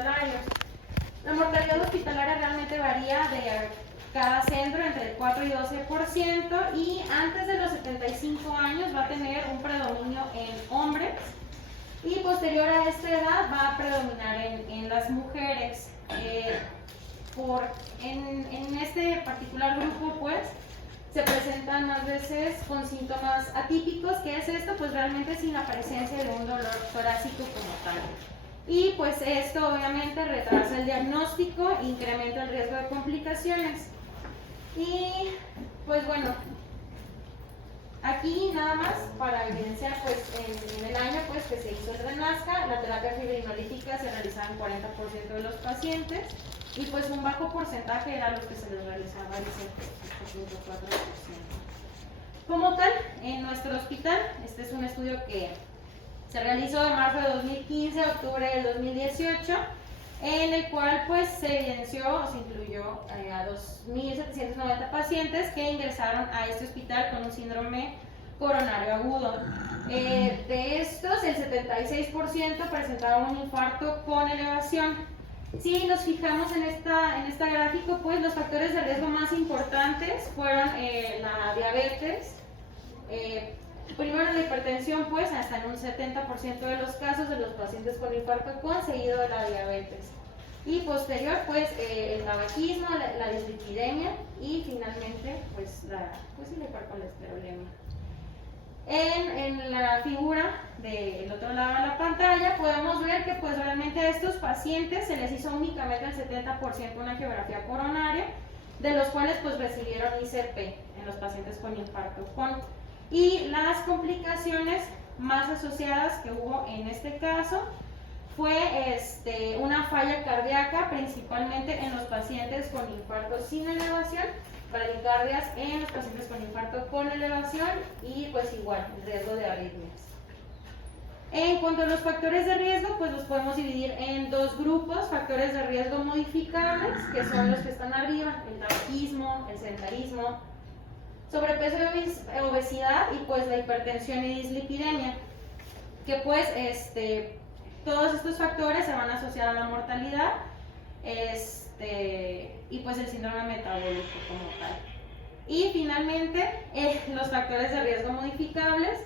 hospitalarios. La mortalidad hospitalaria realmente varía de cada centro entre el 4 y 12%, y antes de los 75 años va a tener un predominio en hombres, y posterior a esta edad va a predominar en las mujeres. En este particular grupo, pues, se presentan más veces con síntomas atípicos. ¿Qué es esto? Pues realmente sin la presencia de un dolor torácico como tal. Y pues esto obviamente retrasa el diagnóstico, incrementa el riesgo de complicaciones. Y pues bueno, aquí nada más para evidenciar, pues en el año pues que se hizo el RENASCA, la terapia fibrinolítica se realizaba en 40% de los pacientes, y pues un bajo porcentaje era los que se les realizaba el 7.4%. Como tal, en nuestro hospital, este es un estudio que se realizó de marzo de 2015 a octubre del 2018, en el cual pues se evidenció o se incluyó a 2.790 pacientes que ingresaron a este hospital con un síndrome coronario agudo. De estos, el 76% presentaron un infarto con elevación. Si nos fijamos en esta gráfico, pues los factores de riesgo más importantes fueron la diabetes, primero la hipertensión, pues hasta en un 70% de los casos de los pacientes con infarto con, seguido de la diabetes, y posterior pues el tabaquismo, la dislipidemia, y finalmente pues la hipercolesterolemia. En la figura del otro lado de la pantalla podemos ver que pues realmente a estos pacientes se les hizo únicamente el 70% una angiografía coronaria, de los cuales pues recibieron ICP en los pacientes con infarto con. Y las complicaciones más asociadas que hubo en este caso fue una falla cardíaca, principalmente en los pacientes con infarto sin elevación, bradicardias en los pacientes con infarto con elevación, y pues igual el riesgo de arritmias. En cuanto a los factores de riesgo, pues los podemos dividir en dos grupos: factores de riesgo modificables, que son los que están arriba, el tabaquismo, el sedentarismo, sobrepeso y obesidad, y pues la hipertensión y dislipidemia, que pues todos estos factores se van a asociar a la mortalidad y pues el síndrome metabólico como tal. Y finalmente los factores de riesgo modificables,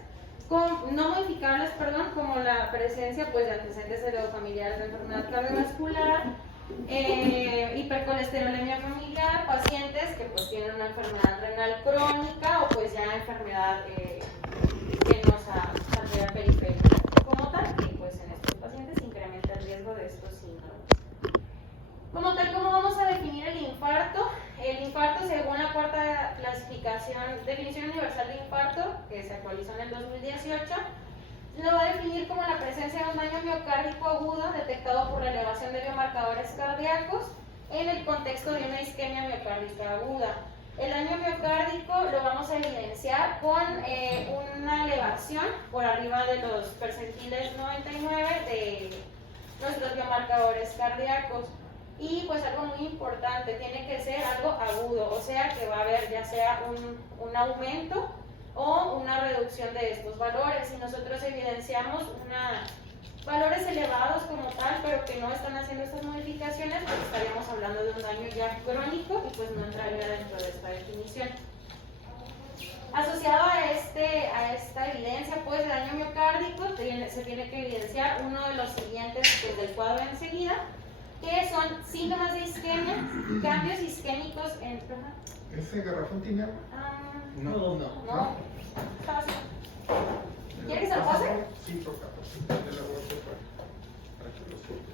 no modificables, como la presencia pues de antecedentes heredofamiliares de enfermedad cardiovascular, hipercolesterolemia familiar, pacientes que pues tienen una enfermedad renal crónica, o pues ya enfermedad venosa arterial periférica como tal, y pues en estos pacientes incrementa el riesgo de estos síndromes. Como tal, ¿cómo vamos a definir el infarto? El infarto, según la cuarta definición universal de infarto, que se actualizó en el 2018, lo va a definir como la presencia de un daño miocárdico agudo detectado por la elevación de biomarcadores cardíacos en el contexto de una isquemia miocárdica aguda. El daño miocárdico lo vamos a evidenciar con una elevación por arriba de los percentiles 99 de nuestros biomarcadores cardíacos. Y pues algo muy importante, tiene que ser algo agudo, o sea que va a haber ya sea un aumento o una reducción de estos valores. Si nosotros evidenciamos valores elevados como tal, pero que no están haciendo estas modificaciones, pues estaríamos hablando de un daño ya crónico, y pues no entraría dentro de esta definición. Asociado a esta evidencia pues de daño miocárdico, se tiene que evidenciar uno de los siguientes pues, del cuadro enseguida, que son síntomas de isquemia, cambios isquémicos en... ¿Ese garrafón tiene agua? No. Está así. ¿Quieres que se lo pase? Sí, por favor. De la bolsa para que lo suelte.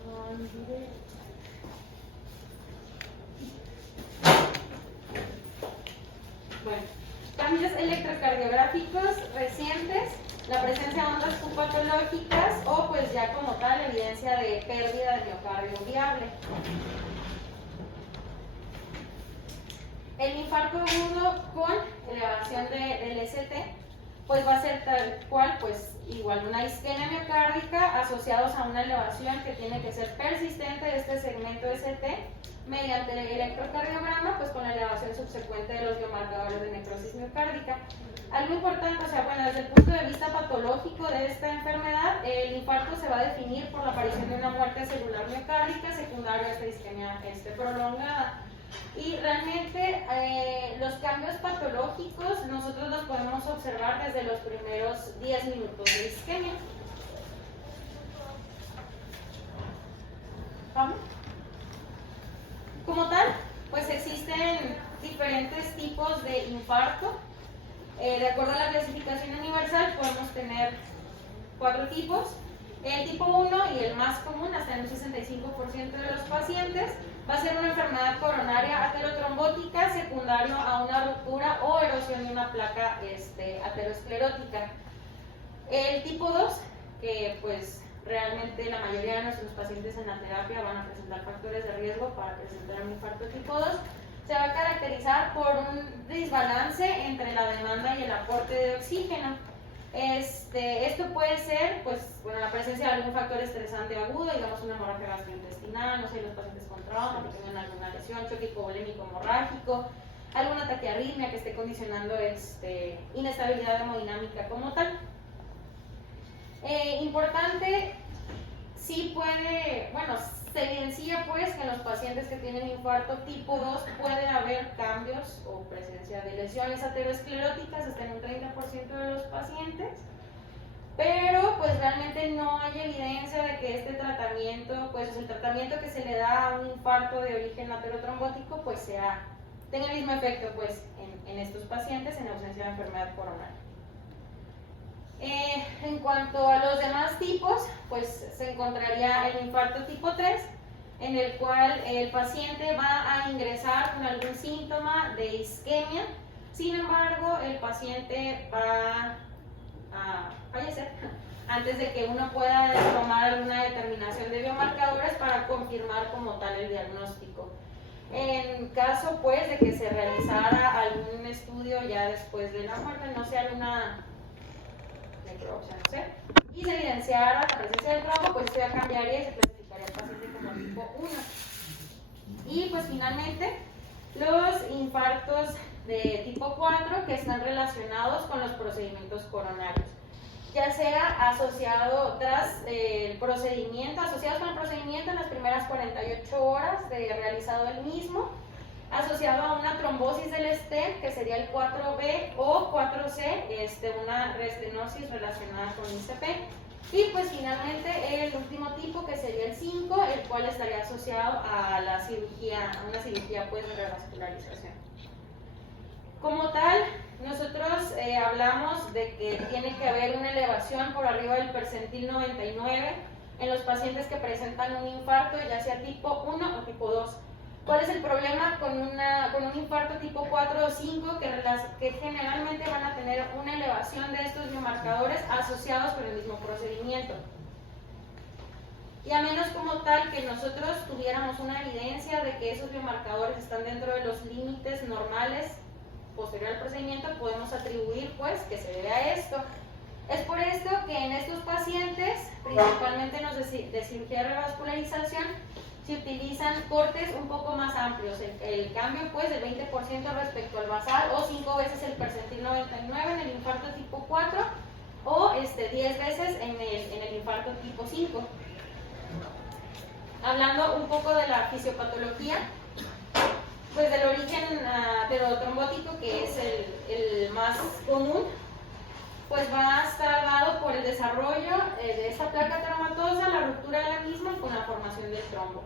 Bueno, cambios electrocardiográficos recientes, la presencia de ondas subpatológicas, o pues ya como tal evidencia de pérdida de miocardio viable. El infarto agudo con elevación del ST pues va a ser tal cual, pues igual una isquemia miocárdica asociados a una elevación que tiene que ser persistente de este segmento ST mediante el electrocardiograma, pues con la elevación subsecuente de los biomarcadores de necrosis miocárdica. Algo importante, o sea, bueno, desde el punto de vista patológico de esta enfermedad, el infarto se va a definir por la aparición de una muerte celular miocárdica secundaria a esta isquemia prolongada. Y realmente los cambios patológicos nosotros los podemos observar desde los primeros 10 minutos de isquemia. ¿Vamos? Como tal, pues existen diferentes tipos de infarto. De acuerdo a la clasificación universal podemos tener 4 tipos. El tipo 1 y el más común, hasta en un 65% de los pacientes, va a ser una enfermedad coronaria aterotrombótica secundario a una ruptura o erosión de una placa aterosclerótica. El tipo 2, que pues realmente la mayoría de nuestros pacientes en la terapia van a presentar factores de riesgo para presentar un infarto tipo 2, se va a caracterizar por un desbalance entre la demanda y el aporte de oxígeno. Esto puede ser, pues, bueno, la presencia de algún factor estresante agudo, digamos una hemorragia gastrointestinal, no sé, los pacientes con trauma, que tengan alguna lesión, choque hipovolémico hemorrágico, alguna taquiarritmia que esté condicionando inestabilidad hemodinámica como tal. Importante, sí puede, bueno, se evidencia pues que en los pacientes que tienen infarto tipo 2 puede haber cambios o presencia de lesiones ateroscleróticas hasta en un 30% de los pacientes, pero pues realmente no hay evidencia de que este tratamiento, pues el tratamiento que se le da a un infarto de origen aterotrombótico pues tenga el mismo efecto pues en estos pacientes en ausencia de enfermedad coronaria. En cuanto a los demás tipos, pues se encontraría el infarto tipo 3, en el cual el paciente va a ingresar con algún síntoma de isquemia, sin embargo el paciente va a fallecer antes de que uno pueda tomar alguna determinación de biomarcadores para confirmar como tal el diagnóstico. En caso pues de que se realizara algún estudio ya después de la muerte, no sé, alguna necropsia, no sé, y se evidenciara la presencia del trombo, pues se cambiaría y se clasificaría el paciente como tipo 1. Y pues finalmente, los infartos de tipo 4 que están relacionados con los procedimientos coronarios, ya sea asociados con el procedimiento en las primeras 48 horas de realizado el mismo, asociado a una trombosis del stent, que sería el 4B o 4C, una restenosis relacionada con ICP. Y pues finalmente el último tipo, que sería el 5, el cual estaría asociado a una cirugía pues de revascularización. Como tal, nosotros hablamos de que tiene que haber una elevación por arriba del percentil 99 en los pacientes que presentan un infarto, ya sea tipo 1 o tipo 2. ¿Cuál es el problema con un infarto tipo 4 o 5? Que generalmente van a tener una elevación de estos biomarcadores asociados con el mismo procedimiento. Y a menos como tal que nosotros tuviéramos una evidencia de que esos biomarcadores están dentro de los límites normales posterior al procedimiento, podemos atribuir pues que se debe a esto. Es por esto que en estos pacientes, principalmente en los de cirugía de revascularización, se utilizan cortes un poco más amplios, el cambio pues del 20% respecto al basal, o 5 veces el percentil 99 en el infarto tipo 4, o 10 veces en el infarto tipo 5. Hablando un poco de la fisiopatología, pues del origen aterotrombótico, que es el más común, pues va a estar dado por el desarrollo de esta placa ateromatosa, la ruptura de la misma y con la formación del trombo.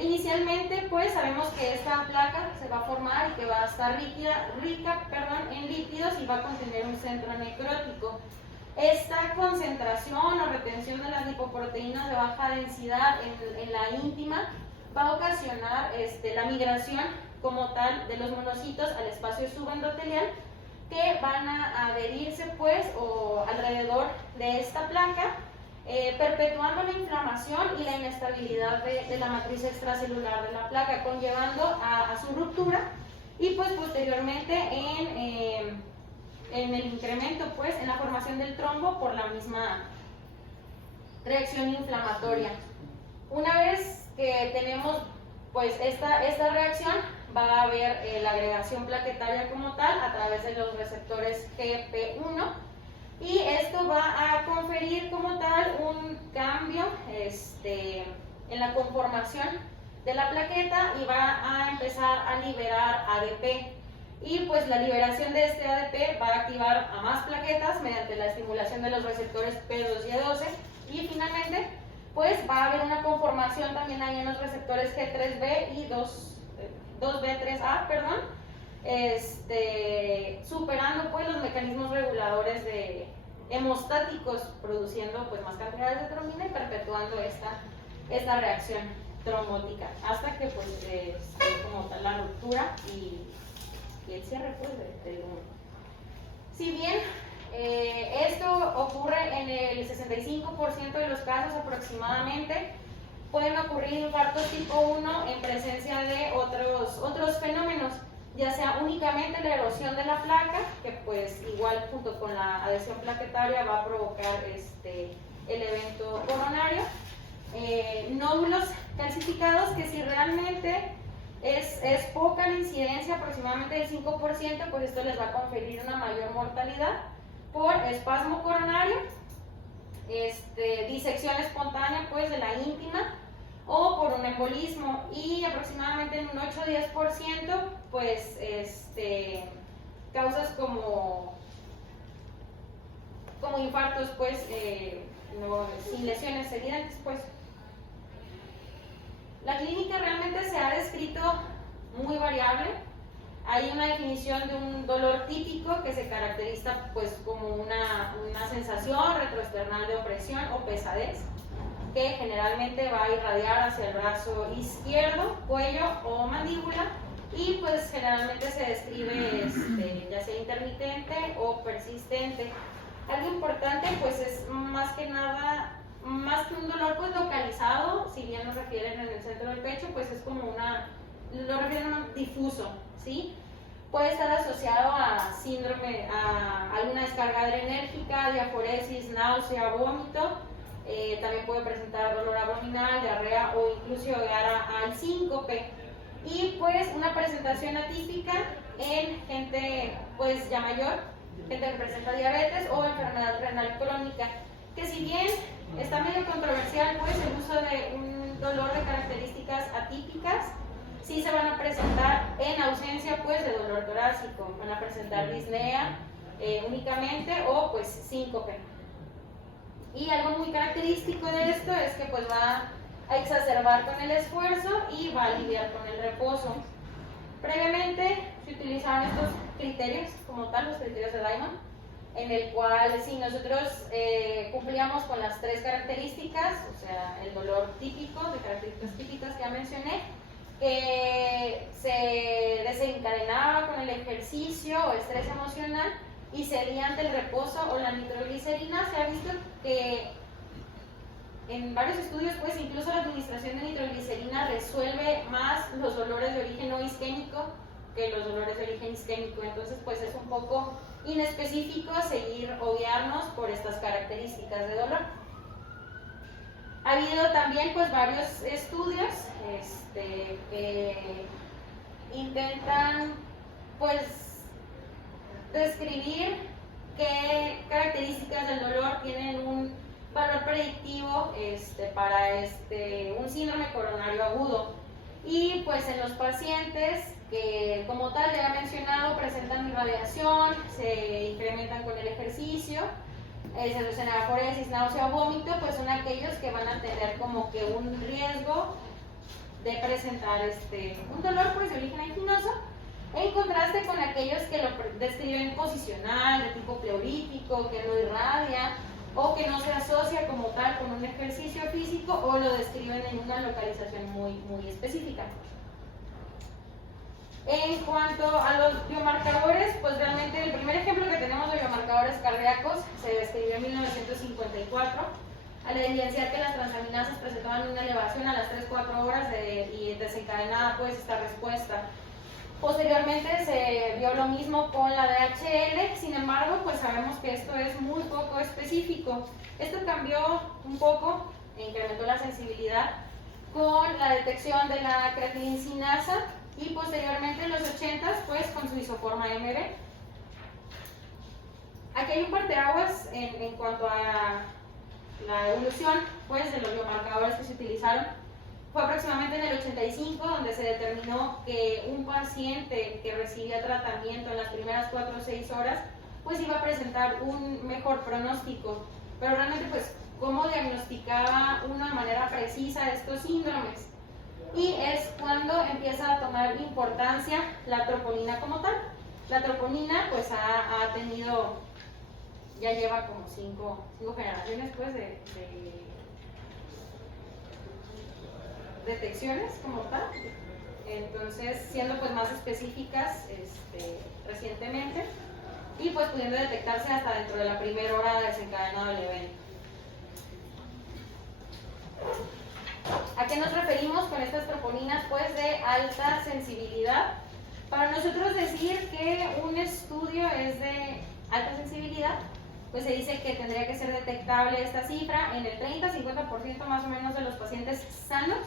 Inicialmente pues sabemos que esta placa se va a formar y que va a estar rica en lípidos y va a contener un centro necrótico. Esta concentración o retención de las lipoproteínas de baja densidad en la íntima va a ocasionar la migración como tal de los monocitos al espacio subendotelial, que van a adherirse pues o alrededor de esta placa, perpetuando la inflamación y la inestabilidad de la matriz extracelular de la placa, conllevando a su ruptura y pues posteriormente en el incremento, pues, en la formación del trombo por la misma reacción inflamatoria. Una vez que tenemos pues esta reacción, va a haber la agregación plaquetaria como tal a través de los receptores GP1, y esto va a conferir como tal un cambio en la conformación de la plaqueta y va a empezar a liberar ADP. Y pues la liberación de este ADP va a activar a más plaquetas mediante la estimulación de los receptores P2 y E12, y finalmente pues va a haber una conformación también ahí en los receptores G3B y 2B3A, perdón, superando pues los mecanismos reguladores hemostáticos, produciendo pues más cantidades de trombina y perpetuando esta reacción trombótica hasta que pues como tal la ruptura y el cierre pues del humo. Si bien esto ocurre en el 65% de los casos aproximadamente, pueden ocurrir infartos tipo 1 en presencia de otros fenómenos, ya sea únicamente la erosión de la placa, que pues igual junto con la adhesión plaquetaria va a provocar el evento coronario, nódulos calcificados, que si realmente es poca la incidencia, aproximadamente del 5%, pues esto les va a conferir una mayor mortalidad por espasmo coronario, disección espontánea pues de la íntima, o por un embolismo, y aproximadamente en un 8-10% pues causas como infartos pues sin lesiones evidentes pues. La clínica realmente se ha descrito muy variable. Hay una definición de un dolor típico que se caracteriza pues como una sensación retroesternal de opresión o pesadez, que generalmente va a irradiar hacia el brazo izquierdo, cuello o mandíbula, y pues generalmente se describe ya sea intermitente o persistente. Algo importante pues es más que nada, más que un dolor pues localizado, si bien nos refieren en el centro del pecho, pues es como lo refieren a difuso, ¿sí? Puede estar asociado a síndrome, a alguna descarga adrenérgica, diaforesis, náusea, vómito. También puede presentar dolor abdominal, diarrea o incluso llegar al síncope. Y pues una presentación atípica en gente pues ya mayor, gente que presenta diabetes o enfermedad renal crónica, que si bien está medio controversial pues el uso de un dolor de características atípicas, sí se van a presentar en ausencia pues de dolor torácico, van a presentar disnea únicamente o pues síncope. Y algo muy característico de esto es que pues va a exacerbar con el esfuerzo y va a aliviar con el reposo. Previamente se utilizaban estos criterios como tal, los criterios de Diamond, en el cual si nosotros cumplíamos con las tres características, o sea, el dolor típico, de características típicas que ya mencioné, que se desencadenaba con el ejercicio o estrés emocional y cedía ante el reposo o la nitroglicerina, se ha visto que en varios estudios pues incluso la administración de nitroglicerina resuelve más los dolores de origen no isquémico que los dolores de origen isquémico. Entonces pues es un poco inespecífico seguir o guiarnos por estas características de dolor. Ha habido también pues varios estudios que intentan pues describir qué características del dolor tienen un valor predictivo para un síndrome coronario agudo. Y pues en los pacientes que como tal ya he mencionado presentan irradiación, se incrementan con el ejercicio, se reducen a diaforesis, náusea o vómito, pues son aquellos que van a tener como que un riesgo de presentar un dolor pues de origen anginoso, en contraste con aquellos que lo describen posicional, de tipo pleurítico, que no irradia o que no se asocia como tal con un ejercicio físico, o lo describen en una localización muy, muy específica. En cuanto a los biomarcadores, pues realmente el primer ejemplo que tenemos de biomarcadores cardíacos se describió en 1954, al evidenciar que las transaminasas presentaban una elevación a las 3-4 horas y desencadenada pues esta respuesta Posteriormente se vio lo mismo con la DHL, sin embargo, pues sabemos que esto es muy poco específico. Esto cambió un poco, incrementó la sensibilidad con la detección de la creatincinasa y posteriormente en los 80s, pues con su isoforma MB. Aquí hay un parteaguas en cuanto a la evolución, pues, de los biomarcadores que se utilizaron. Fue aproximadamente en el 85 donde se determinó que un paciente que recibía tratamiento en las primeras 4 o 6 horas pues iba a presentar un mejor pronóstico. Pero realmente, pues, ¿cómo diagnosticaba una manera precisa estos síndromes? Y es cuando empieza a tomar importancia la troponina como tal. La troponina pues ha tenido, ya lleva como 5 generaciones pues de detecciones como tal, entonces siendo pues más específicas recientemente y pues pudiendo detectarse hasta dentro de la primera hora desencadenado del evento. ¿A qué nos referimos con estas troponinas pues de alta sensibilidad? Para nosotros decir que un estudio es de alta sensibilidad, pues se dice que tendría que ser detectable esta cifra en el 30-50% más o menos de los pacientes sanos,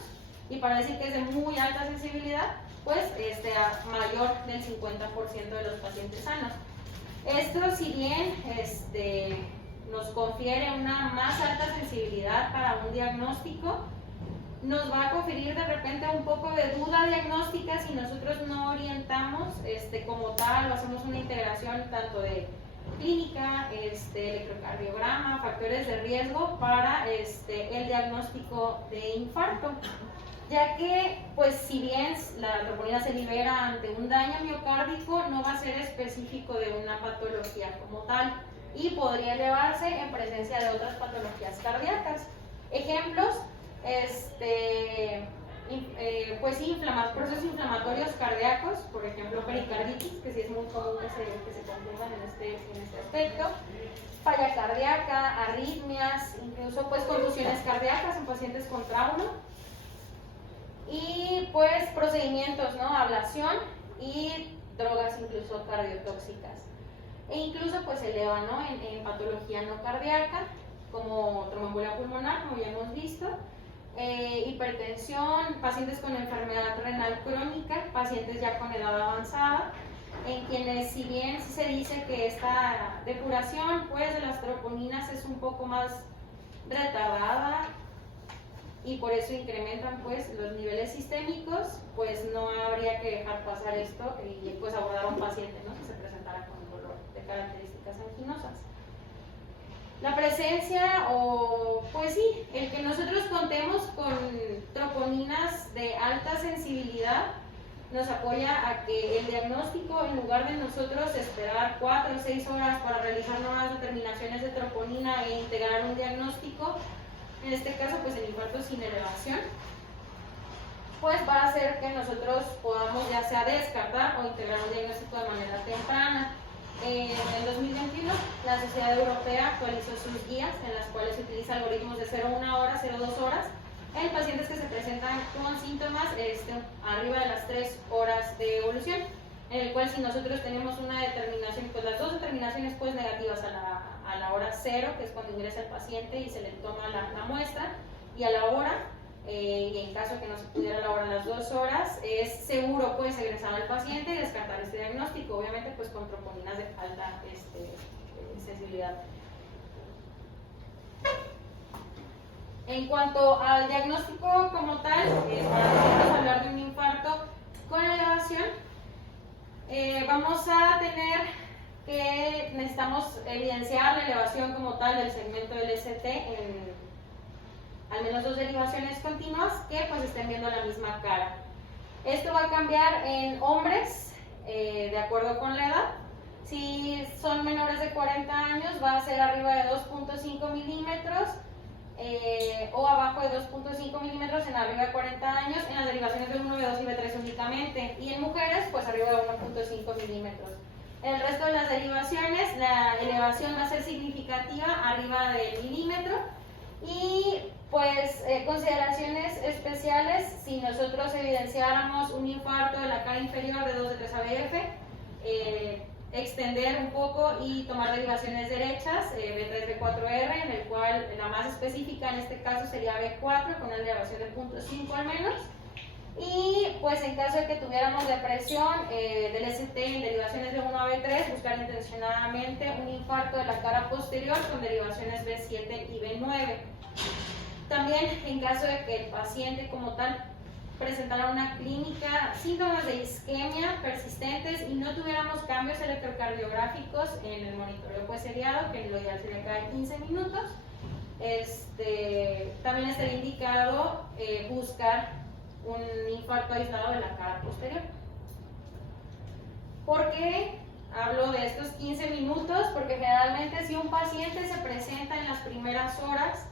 y para decir que es de muy alta sensibilidad, pues a mayor del 50% de los pacientes sanos. Esto, si bien nos confiere una más alta sensibilidad para un diagnóstico, nos va a conferir de repente un poco de duda diagnóstica si nosotros no orientamos como tal o hacemos una integración tanto de clínica, electrocardiograma, factores de riesgo para el diagnóstico de infarto, ya que pues si bien la troponina se libera ante un daño miocárdico, no va a ser específico de una patología como tal y podría elevarse en presencia de otras patologías cardíacas. Ejemplos, pues sí, procesos inflamatorios cardíacos, por ejemplo pericarditis, que sí es muy común que se confundan en este aspecto, falla cardíaca, arritmias, incluso pues contusiones cardíacas en pacientes con trauma, y pues procedimientos, ¿no? Ablación y drogas incluso cardiotóxicas, e incluso pues se eleva, ¿no? en patología no cardíaca como tromboembolia pulmonar, como ya hemos visto, hipertensión, pacientes con enfermedad renal crónica, pacientes ya con edad avanzada, en quienes si bien se dice que esta depuración pues de las troponinas es un poco más retardada y por eso incrementan pues los niveles sistémicos, pues no habría que dejar pasar esto y pues abordar a un paciente, ¿no? que se presentara con un dolor de características anginosas. La presencia pues sí, el que nosotros contemos con troponinas de alta sensibilidad nos apoya a que el diagnóstico, en lugar de nosotros esperar 4 o 6 horas para realizar nuevas determinaciones de troponina e integrar un diagnóstico, en este caso pues el infarto sin elevación, pues va a hacer que nosotros podamos ya sea descartar o integrar un diagnóstico de manera temprana. En el 2021, la Sociedad Europea actualizó sus guías en las cuales se utiliza algoritmos de 0,1 hora, 0,2 horas en pacientes que se presentan con síntomas arriba de las 3 horas de evolución, en el cual si nosotros tenemos una determinación, pues las dos determinaciones pues negativas a la hora 0, que es cuando ingresa el paciente y se le toma la muestra, y a la hora, y en caso que no se pudiera la hora a las 2 horas, es seguro pues egresar al paciente y descartar este diagnóstico, obviamente pues con troponinas de alta sensibilidad. En cuanto al diagnóstico como tal, para nosotros hablar de un infarto con elevación, vamos a tener que necesitamos evidenciar la elevación como tal del segmento del ST en al menos 2 derivaciones continuas que pues estén viendo la misma cara. Esto va a cambiar en hombres de acuerdo con la edad. Si son menores de 40 años va a ser arriba de 2.5 milímetros o abajo de 2.5 milímetros en arriba de 40 años en las derivaciones B1, B2 y B3 únicamente, y en mujeres pues arriba de 1.5 milímetros. En el resto de las derivaciones la elevación va a ser significativa arriba del milímetro, y Pues consideraciones especiales, si nosotros evidenciáramos un infarto de la cara inferior de 2 de 3 ABF, extender un poco y tomar derivaciones derechas, B3, B4R, en el cual la más específica en este caso sería B4 con una derivación de 0.5 al menos. Y pues en caso de que tuviéramos depresión del ST en derivaciones de 1 a B3, buscar intencionadamente un infarto de la cara posterior con derivaciones B7 y B9. También en caso de que el paciente como tal presentara una clínica, síntomas de isquemia persistentes y no tuviéramos cambios electrocardiográficos en el monitoreo pues seriado, que lo ideal sería cada 15 minutos, también estaría indicado buscar un infarto aislado de la cara posterior. ¿Por qué hablo de estos 15 minutos? Porque generalmente si un paciente se presenta en las primeras horas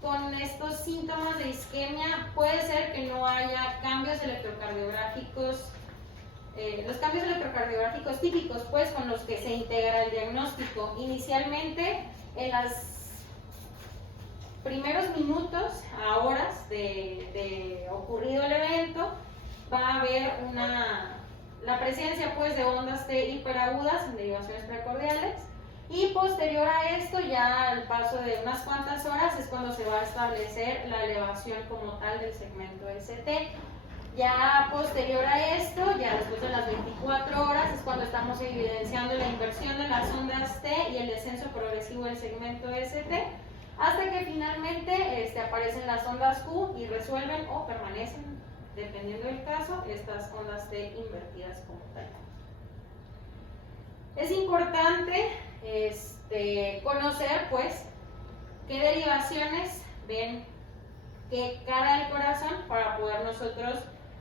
con estos síntomas de isquemia, puede ser que no haya cambios electrocardiográficos, los cambios electrocardiográficos típicos pues con los que se integra el diagnóstico. Inicialmente en los primeros minutos a horas de ocurrido el evento va a haber la presencia pues de ondas T hiperagudas en derivaciones precordiales. Y posterior a esto, ya al paso de unas cuantas horas, es cuando se va a establecer la elevación como tal del segmento ST. Ya posterior a esto, ya después de las 24 horas, es cuando estamos evidenciando la inversión de las ondas T y el descenso progresivo del segmento ST, hasta que finalmente aparecen las ondas Q y resuelven o permanecen, dependiendo del caso, estas ondas T invertidas como tal. Es importante conocer pues qué derivaciones ven qué cara del corazón para poder nosotros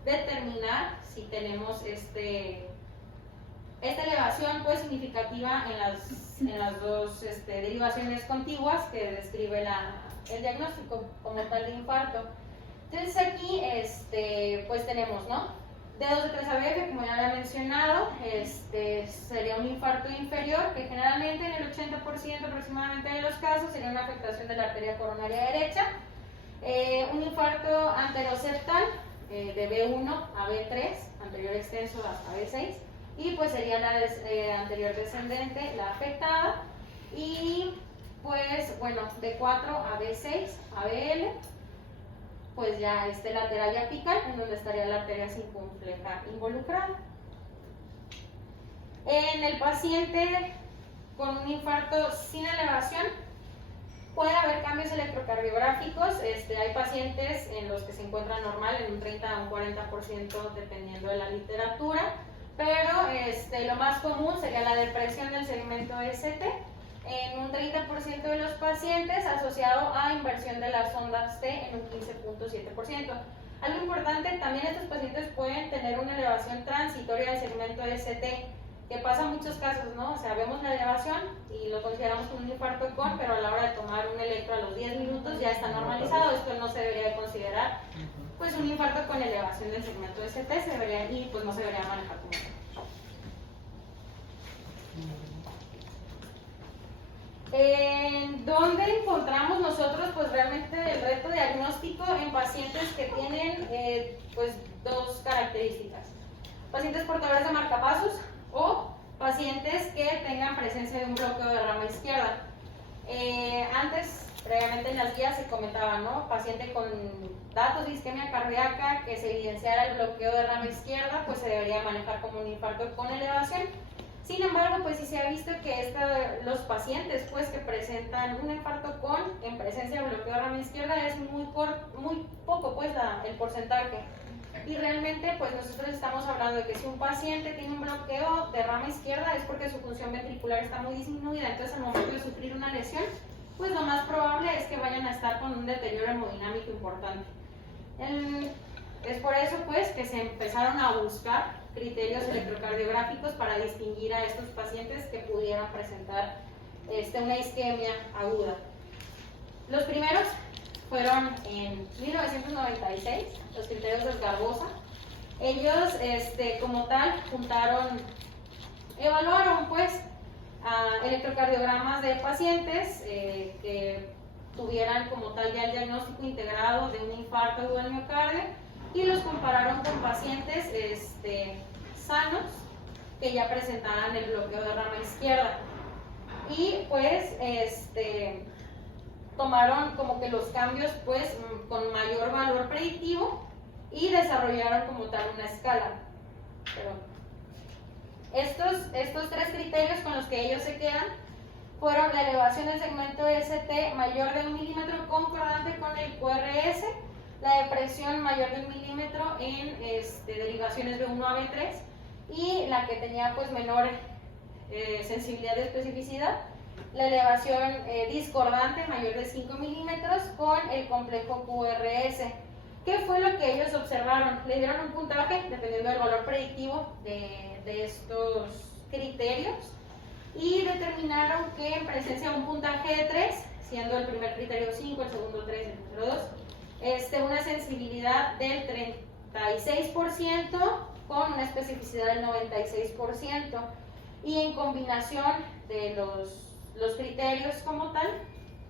determinar si tenemos esta elevación pues significativa en las dos derivaciones contiguas que describe el diagnóstico como tal de infarto. Entonces aquí pues tenemos, ¿no? De 2 de 3 ABF, como ya había mencionado, sería un infarto inferior, que generalmente en el 80% aproximadamente de los casos sería una afectación de la arteria coronaria derecha. Un infarto anteroseptal de B1 a B3, anterior extenso hasta B6, y pues sería la anterior descendente la afectada. Y pues bueno, de 4 a B6 a BL, pues ya lateral y apical, en donde estaría la arteria circunfleja involucrada. En el paciente con un infarto sin elevación, puede haber cambios electrocardiográficos. Hay pacientes en los que se encuentra normal en un 30 a un 40% dependiendo de la literatura, pero lo más común sería la depresión del segmento ST en un 30% de los pacientes, asociado a inversión de las ondas T en un 15.7%. Algo importante, también estos pacientes pueden tener una elevación transitoria del segmento ST, que pasa en muchos casos, ¿no? O sea, vemos la elevación y lo consideramos como un infarto con, pero a la hora de tomar un electro a los 10 minutos ya está normalizado. Esto no se debería de considerar pues un infarto con elevación del segmento ST, y pues no se debería manejar como tal. ¿Dónde encontramos nosotros pues realmente el reto diagnóstico en pacientes que tienen pues dos características? Pacientes portadores de marcapasos o pacientes que tengan presencia de un bloqueo de rama izquierda. Antes, previamente en las guías se comentaba, ¿no? Paciente con datos de isquemia cardíaca que se evidenciara el bloqueo de rama izquierda, pues se debería manejar como un infarto con elevación. Sin embargo, pues sí se ha visto que los pacientes pues, que presentan un infarto en presencia de bloqueo de rama izquierda es muy poco pues, el porcentaje. Y realmente pues nosotros estamos hablando de que si un paciente tiene un bloqueo de rama izquierda es porque su función ventricular está muy disminuida. Entonces al momento de sufrir una lesión, pues lo más probable es que vayan a estar con un deterioro hemodinámico importante. Es por eso pues que se empezaron a buscar criterios electrocardiográficos para distinguir a estos pacientes que pudieran presentar una isquemia aguda. Los primeros fueron en 1996, los criterios de Garbosa. Ellos como tal evaluaron pues electrocardiogramas de pacientes que tuvieran como tal ya el diagnóstico integrado de un infarto agudo al miocardio, y los compararon con pacientes sanos que ya presentaban el bloqueo de rama izquierda. Y pues tomaron como que los cambios pues con mayor valor predictivo y desarrollaron como tal una escala. Pero estos tres criterios con los que ellos se quedan fueron la elevación del segmento ST mayor de 1 milímetro concordante con el QRS, la depresión mayor de 1 milímetro en derivaciones B1 a B3, y la que tenía pues menor sensibilidad de especificidad, la elevación discordante mayor de 5 milímetros con el complejo QRS. ¿Qué fue lo que ellos observaron? Le dieron un puntaje dependiendo del valor predictivo de estos criterios y determinaron que en presencia de un puntaje de 3, siendo el primer criterio 5, el segundo 3, el tercero 2, una sensibilidad del 36% con una especificidad del 96%, y en combinación de los criterios como tal,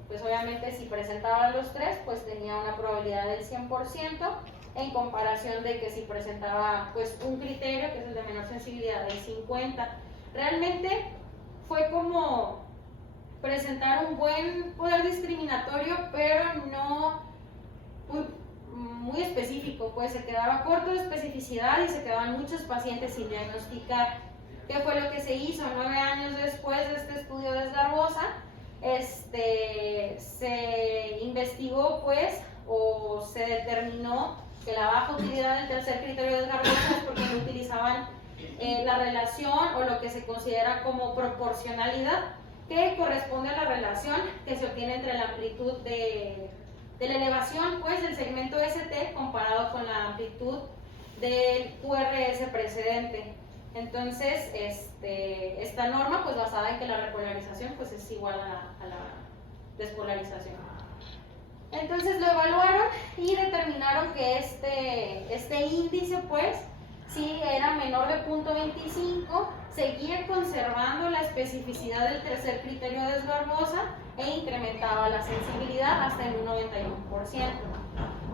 pues obviamente si presentaba los tres, pues tenía una probabilidad del 100%, en comparación de que si presentaba pues un criterio, que es el de menor sensibilidad, del 50%. Realmente fue como presentar un buen poder discriminatorio, pero no muy específico, pues se quedaba corto de especificidad y se quedaban muchos pacientes sin diagnosticar. ¿Qué fue lo que se hizo? 9 años después de este estudio de Esgarbosa, se investigó pues, o se determinó que la baja utilidad del tercer criterio de Esgarbosa es porque no utilizaban la relación o lo que se considera como proporcionalidad, que corresponde a la relación que se obtiene entre la amplitud de la elevación pues, del segmento ST comparado con la amplitud del QRS precedente. Entonces, esta norma, pues basada en que la repolarización pues, es igual a la despolarización. Entonces lo evaluaron y determinaron que este índice, pues, si era menor de 0.25, seguía conservando la especificidad del tercer criterio de Esgarbosa e incrementaba la sensibilidad hasta en un 91%.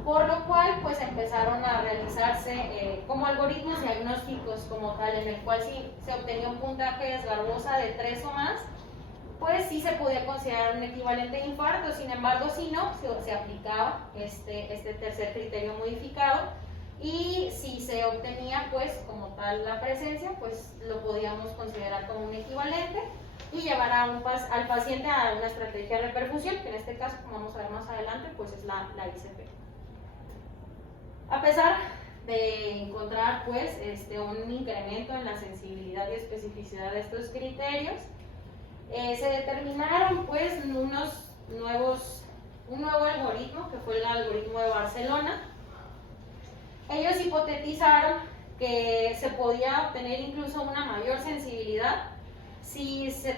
Por lo cual, pues empezaron a realizarse como algoritmos diagnósticos como tal, en el cual si se obtenía un puntaje de Esgarbosa de 3 o más, pues sí se podía considerar un equivalente de infarto. Sin embargo, si no, se aplicaba este tercer criterio modificado, y si se obtenía pues como tal la presencia, pues lo podíamos considerar como un equivalente y llevar al paciente a una estrategia de reperfusión, que en este caso, como vamos a ver más adelante, pues es la ICP. A pesar de encontrar pues un incremento en la sensibilidad y especificidad de estos criterios, se determinaron pues un nuevo algoritmo, que fue el algoritmo de Barcelona. Ellos hipotetizaron que se podía obtener incluso una mayor sensibilidad si se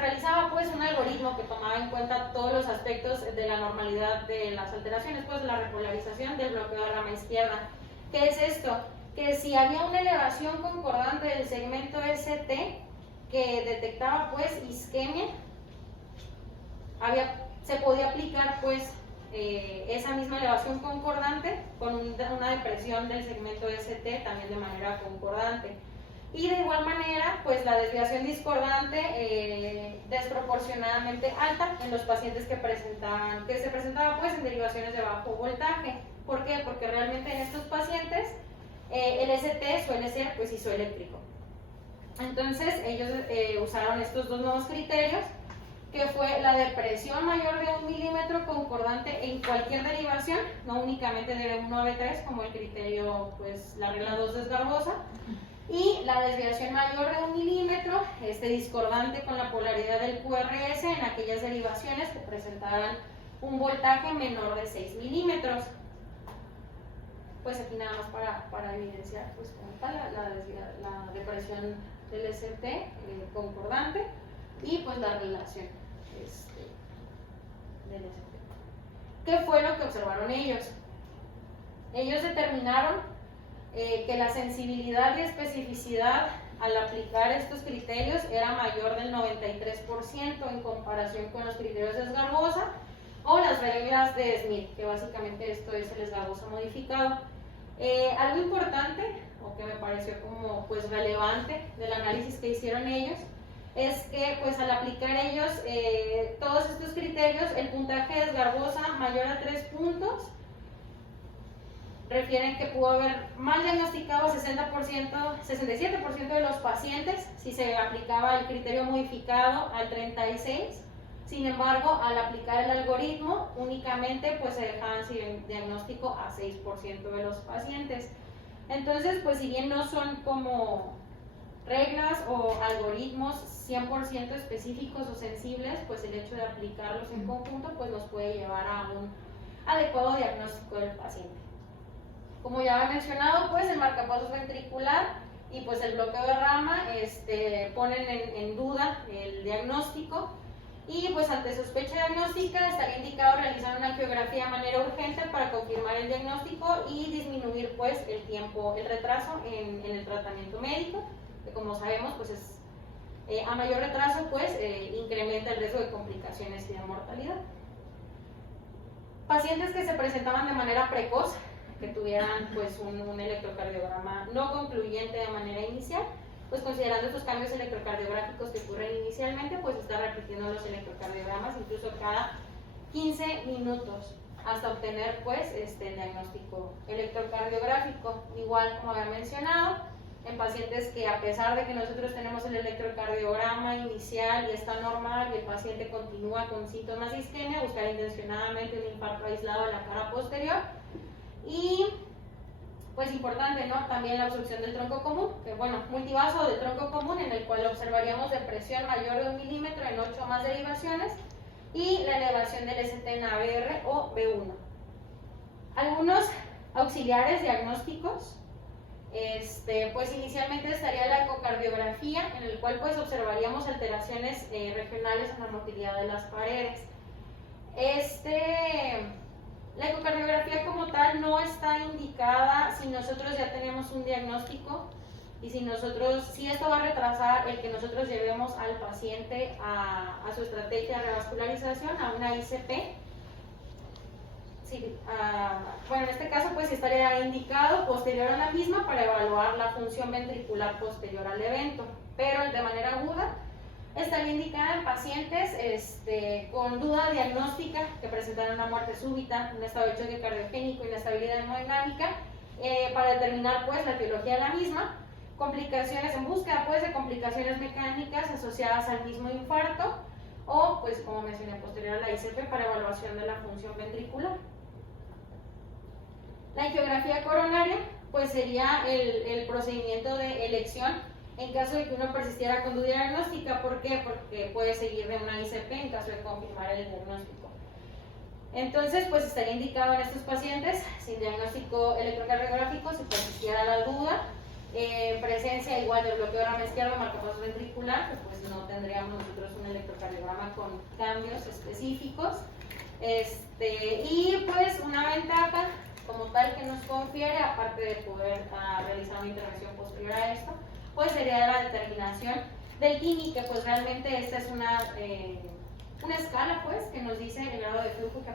realizaba pues un algoritmo que tomaba en cuenta todos los aspectos de la normalidad de las alteraciones, pues de la repolarización del bloqueo de rama izquierda. ¿Qué es esto? Que si había una elevación concordante del segmento ST que detectaba pues isquemia, se podía aplicar pues esa misma elevación concordante con una depresión del segmento ST también de manera concordante. Y de igual manera, pues la desviación discordante desproporcionadamente alta en los pacientes que se presentaban pues en derivaciones de bajo voltaje. ¿Por qué? Porque realmente en estos pacientes el ST suele ser pues isoeléctrico. Entonces ellos usaron estos dos nuevos criterios, que fue la depresión mayor de 1 milímetro concordante en cualquier derivación, no únicamente de B1 a B3 como el criterio, pues la regla 2 de Esgarbosa, y la desviación mayor de 1 milímetro discordante con la polaridad del QRS en aquellas derivaciones que presentaran un voltaje menor de 6 milímetros. Pues aquí nada más para evidenciar pues como tal la depresión del ST concordante y pues la relación del ST. ¿Qué fue lo que observaron ellos? Ellos determinaron que la sensibilidad y especificidad al aplicar estos criterios era mayor del 93% en comparación con los criterios de Esgarbosa, o las reglas de Smith, que básicamente esto es el esgarboso modificado. Algo importante, o que me pareció como pues relevante del análisis que hicieron ellos, es que pues al aplicar ellos todos estos criterios, el puntaje de esgarbosa mayor a 3 puntos, refieren que pudo haber mal diagnosticado 67% de los pacientes si se aplicaba el criterio modificado al 36%. Sin embargo, al aplicar el algoritmo, únicamente pues se dejaban sin diagnóstico a 6% de los pacientes. Entonces, pues si bien no son como reglas o algoritmos 100% específicos o sensibles, pues el hecho de aplicarlos en conjunto pues nos puede llevar a un adecuado diagnóstico del paciente. Como ya he mencionado, pues el marcapasos ventricular y pues el bloqueo de rama ponen en duda el diagnóstico. Y pues ante sospecha diagnóstica estaría indicado realizar una angiografía de manera urgente para confirmar el diagnóstico y disminuir pues el retraso en el tratamiento médico, que como sabemos pues es, a mayor retraso pues incrementa el riesgo de complicaciones y de mortalidad. Pacientes que se presentaban de manera precoz, que tuvieran pues un electrocardiograma no concluyente de manera inicial, pues considerando estos cambios electrocardiográficos que ocurren inicialmente, pues está repitiendo los electrocardiogramas incluso cada 15 minutos hasta obtener pues el diagnóstico electrocardiográfico. Igual como había mencionado, en pacientes que a pesar de que nosotros tenemos el electrocardiograma inicial y está normal y el paciente continúa con síntomas de isquemia, buscar intencionadamente un infarto aislado de la cara posterior. Y pues importante, ¿no? También la obstrucción del tronco común, que bueno, multivaso del tronco común en el cual observaríamos depresión mayor de 1 milímetro en 8 o más derivaciones y la elevación del ST en ABR o B1. Algunos auxiliares diagnósticos, pues inicialmente estaría la ecocardiografía, en el cual pues observaríamos alteraciones regionales en la motilidad de las paredes. La ecocardiografía como tal no está indicada si nosotros ya tenemos un diagnóstico y si esto va a retrasar el que nosotros llevemos al paciente a su estrategia de revascularización, a una ICP. Sí, bueno, en este caso pues estaría indicado posterior a la misma para evaluar la función ventricular posterior al evento, pero de manera aguda estaría indicada en pacientes con duda diagnóstica que presentaron una muerte súbita, un estado de choque cardiogénico y inestabilidad hemodinámica, para determinar pues la etiología de la misma, complicaciones en búsqueda pues de complicaciones mecánicas asociadas al mismo infarto o pues como mencioné posterior a la ICP para evaluación de la función ventricular. La angiografía coronaria pues sería el procedimiento de elección en caso de que uno persistiera con duda diagnóstica. ¿Por qué? Porque puede seguir de una ICP en caso de confirmar el diagnóstico. Entonces, pues estaría indicado en estos pacientes sin diagnóstico electrocardiográfico si persistiera la duda, presencia igual de bloqueo de rama izquierda, marcapasos ventricular, pues no tendríamos nosotros un electrocardiograma con cambios específicos. Y pues una ventaja como tal que nos confiere, aparte de poder realizar una intervención posterior a esto, pues sería la determinación del KINI, que pues realmente esta es una escala pues que nos dice el grado de flujo que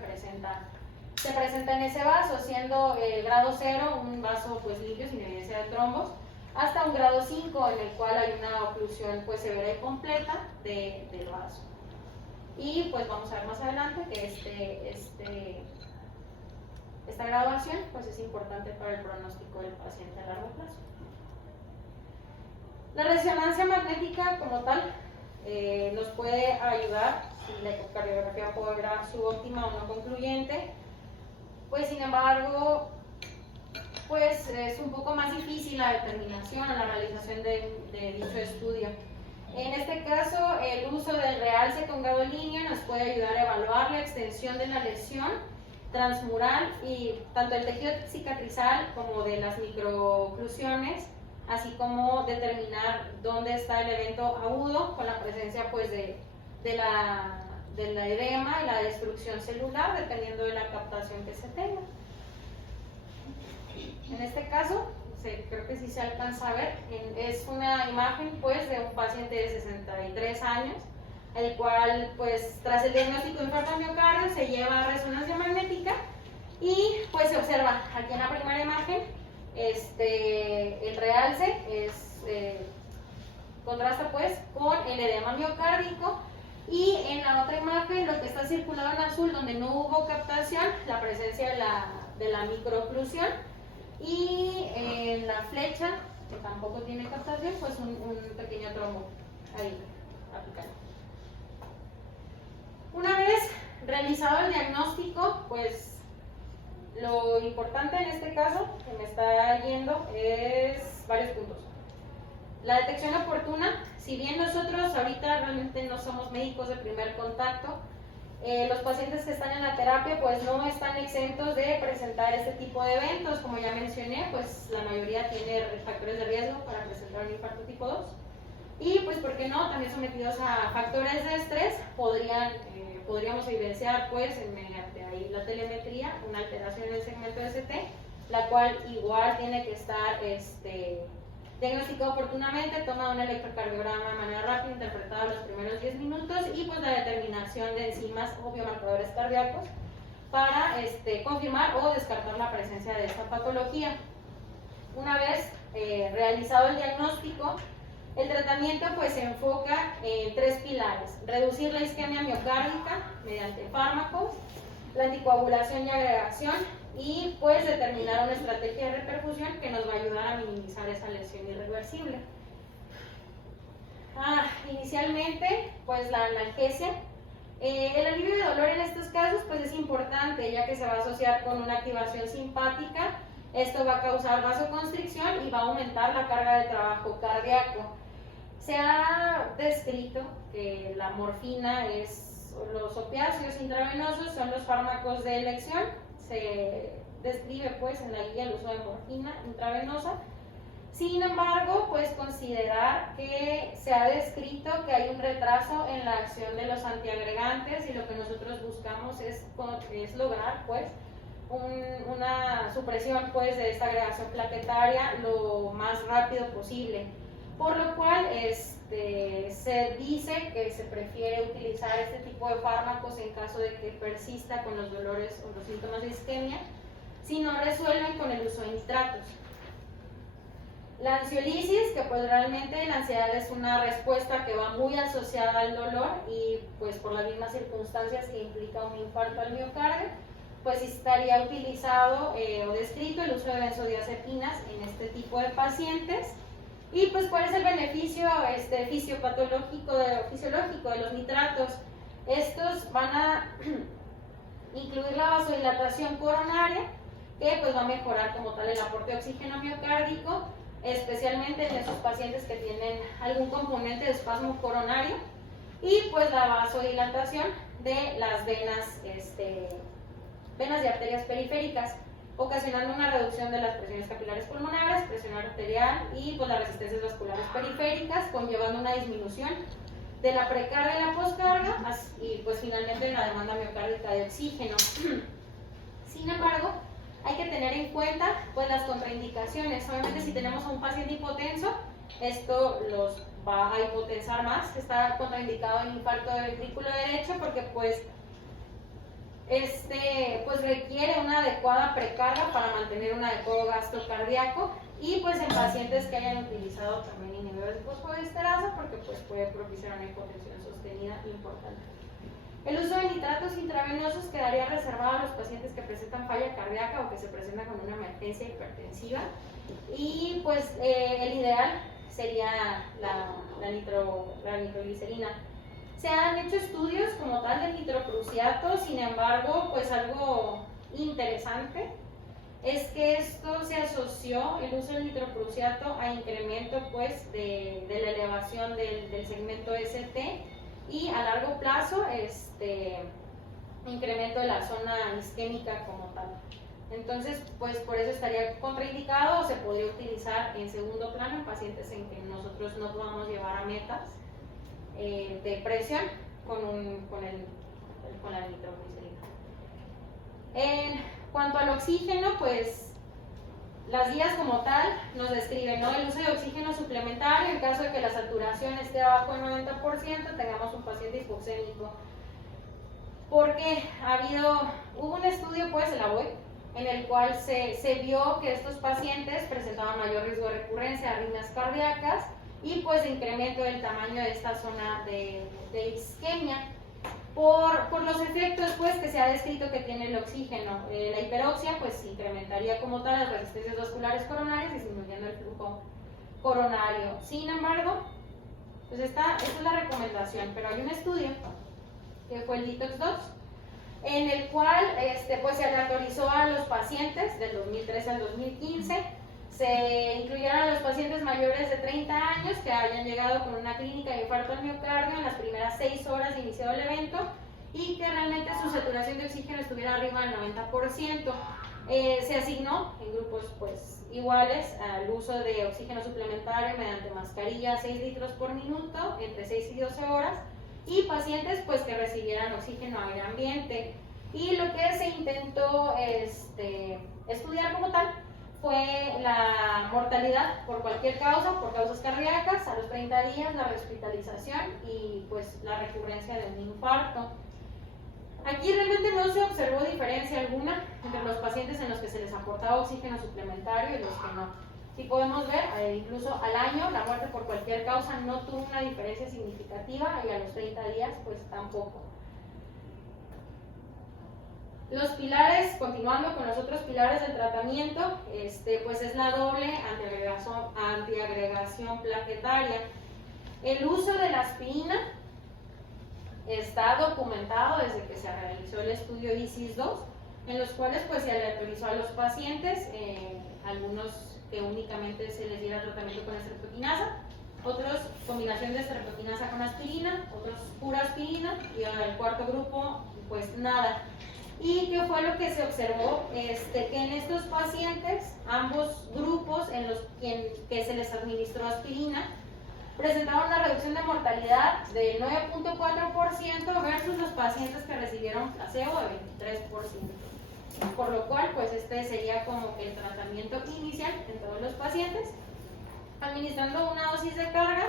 se presenta en ese vaso, siendo el grado 0 un vaso pues limpio sin evidencia de trombos, hasta un grado 5 en el cual hay una oclusión pues severa y completa del vaso. Y pues vamos a ver más adelante que esta graduación pues es importante para el pronóstico del paciente a largo plazo. La resonancia magnética como tal nos puede ayudar si la ecocardiografía fuera subóptima o no concluyente, pues sin embargo pues es un poco más difícil la determinación o la realización de dicho estudio. En este caso el uso del realce con gadolíneo nos puede ayudar a evaluar la extensión de la lesión transmural y tanto el tejido cicatrizal como de las microoclusiones, así como determinar dónde está el evento agudo con la presencia pues de la edema y la destrucción celular, dependiendo de la captación que se tenga. En este caso, creo que sí se alcanza a ver, es una imagen pues de un paciente de 63 años, el cual pues tras el diagnóstico de infarto de miocardio se lleva a resonancia magnética y pues se observa aquí en la primera imagen el realce contrasta pues con el edema miocárdico, y en la otra imagen lo que está circulado en azul, donde no hubo captación, la presencia de la microoclusión, y en la flecha, que tampoco tiene captación, pues un pequeño trombo ahí aplicado. Una vez realizado el diagnóstico, pues lo importante en este caso que me está yendo es varios puntos. La detección oportuna. Si bien nosotros ahorita realmente no somos médicos de primer contacto, los pacientes que están en la terapia pues no están exentos de presentar este tipo de eventos. Como ya mencioné, pues la mayoría tiene factores de riesgo para presentar un infarto tipo 2. Y pues, ¿por qué no? También sometidos a factores de estrés, podríamos evidenciar pues mediante ahí la telemetría una alteración en el segmento ST, la cual igual tiene que estar diagnosticado oportunamente, toma un electrocardiograma de manera rápida, interpretado los primeros 10 minutos, y pues la determinación de enzimas o biomarcadores cardíacos para confirmar o descartar la presencia de esta patología. Una vez realizado el diagnóstico, el tratamiento pues se enfoca en 3 pilares: reducir la isquemia miocárdica mediante fármacos, la anticoagulación y agregación, y pues determinar una estrategia de reperfusión que nos va a ayudar a minimizar esa lesión irreversible. Inicialmente, pues la analgesia. El alivio de dolor en estos casos pues es importante, ya que se va a asociar con una activación simpática. Esto va a causar vasoconstricción y va a aumentar la carga de trabajo cardíaco. Se ha descrito que la morfina los opiáceos intravenosos son los fármacos de elección. Se describe pues en la guía el uso de morfina intravenosa. Sin embargo, pues considerar que se ha descrito que hay un retraso en la acción de los antiagregantes, y lo que nosotros buscamos es lograr pues una supresión pues de esta agregación plaquetaria lo más rápido posible, por lo cual se dice que se prefiere utilizar este tipo de fármacos en caso de que persista con los dolores o los síntomas de isquemia, si no resuelven con el uso de nitratos. La ansiolisis, que pues realmente la ansiedad es una respuesta que va muy asociada al dolor, y pues por las mismas circunstancias que implica un infarto al miocardio, pues estaría utilizado o descrito el uso de benzodiazepinas en este tipo de pacientes. Y pues, ¿cuál es el beneficio fisiológico de los nitratos? Estos van a incluir la vasodilatación coronaria, que pues va a mejorar como tal el aporte de oxígeno miocárdico, especialmente en esos pacientes que tienen algún componente de espasmo coronario, y pues la vasodilatación de las venas y arterias periféricas, ocasionando una reducción de las presiones capilares pulmonares, presión arterial y pues las resistencias vasculares periféricas, conllevando una disminución de la precarga y la poscarga, y pues finalmente la demanda miocárdica de oxígeno. Sin embargo, hay que tener en cuenta pues las contraindicaciones. Obviamente, si tenemos a un paciente hipotenso, esto los va a hipotensar más. Está contraindicado en infarto de ventrículo derecho porque pues requiere una adecuada precarga para mantener un adecuado gasto cardíaco, y pues en pacientes que hayan utilizado también inhibidores de fosfodiesterasa, porque pues puede propiciar una hipotensión sostenida importante. El uso de nitratos intravenosos quedaría reservado a los pacientes que presentan falla cardíaca o que se presentan con una emergencia hipertensiva, y pues el ideal sería la nitroglicerina. Se han hecho estudios como tal de nitroprusiato. Sin embargo, pues algo interesante es que esto se asoció, el uso del nitroprusiato, a incremento pues de la elevación del segmento ST, y a largo plazo incremento de la zona isquémica como tal. Entonces, pues por eso estaría contraindicado, o se podría utilizar en segundo plano en pacientes en que nosotros no podamos llevar a metas de presión con la nitroglicerina. En cuanto al oxígeno, pues las guías como tal nos describen, ¿no?, el uso de oxígeno suplementario en caso de que la saturación esté abajo del 90%, tengamos un paciente hipoxémico. Porque hubo un estudio, pues, en la OE, en el cual se vio que estos pacientes presentaban mayor riesgo de recurrencia de arritmias cardíacas y pues de incremento del tamaño de esta zona de isquemia por los efectos, pues, que se ha descrito que tiene el oxígeno. La hiperoxia pues incrementaría como tal las resistencias vasculares coronarias, disminuyendo el flujo coronario. Sin embargo, pues esta es la recomendación, pero hay un estudio que fue el DETOX 2, en el cual pues se aleatorizó a los pacientes del 2013 al 2015, se incluyeron a los pacientes mayores de 30 años que hayan llegado con una clínica de infarto al miocardio en las primeras 6 horas de iniciado el evento y que realmente su saturación de oxígeno estuviera arriba del 90%. Se asignó en grupos pues iguales al uso de oxígeno suplementario mediante mascarilla 6 litros por minuto entre 6 y 12 horas, y pacientes pues que recibieran oxígeno a aire ambiente. Y lo que se intentó estudiar como tal fue la mortalidad por cualquier causa, por causas cardíacas, a los 30 días, la hospitalización y pues la recurrencia de un infarto. Aquí realmente no se observó diferencia alguna entre los pacientes en los que se les aportaba oxígeno suplementario y los que no. Si podemos ver, incluso al año la muerte por cualquier causa no tuvo una diferencia significativa y a los 30 días pues tampoco. Los pilares, continuando con los otros pilares del tratamiento, pues es la doble antiagregación plaquetaria. El uso de la aspirina está documentado desde que se realizó el estudio ISIS-2, en los cuales pues se aleatorizó a los pacientes, algunos que únicamente se les diera tratamiento con estreptoquinasa, otros combinación de estreptoquinasa con aspirina, otros pura aspirina, y el cuarto grupo pues nada. ¿Y qué fue lo que se observó? Que en estos pacientes, ambos grupos en los que se les administró aspirina, presentaban una reducción de mortalidad de 9.4% versus los pacientes que recibieron placebo de 23%. Por lo cual, pues sería como el tratamiento inicial en todos los pacientes, administrando una dosis de carga,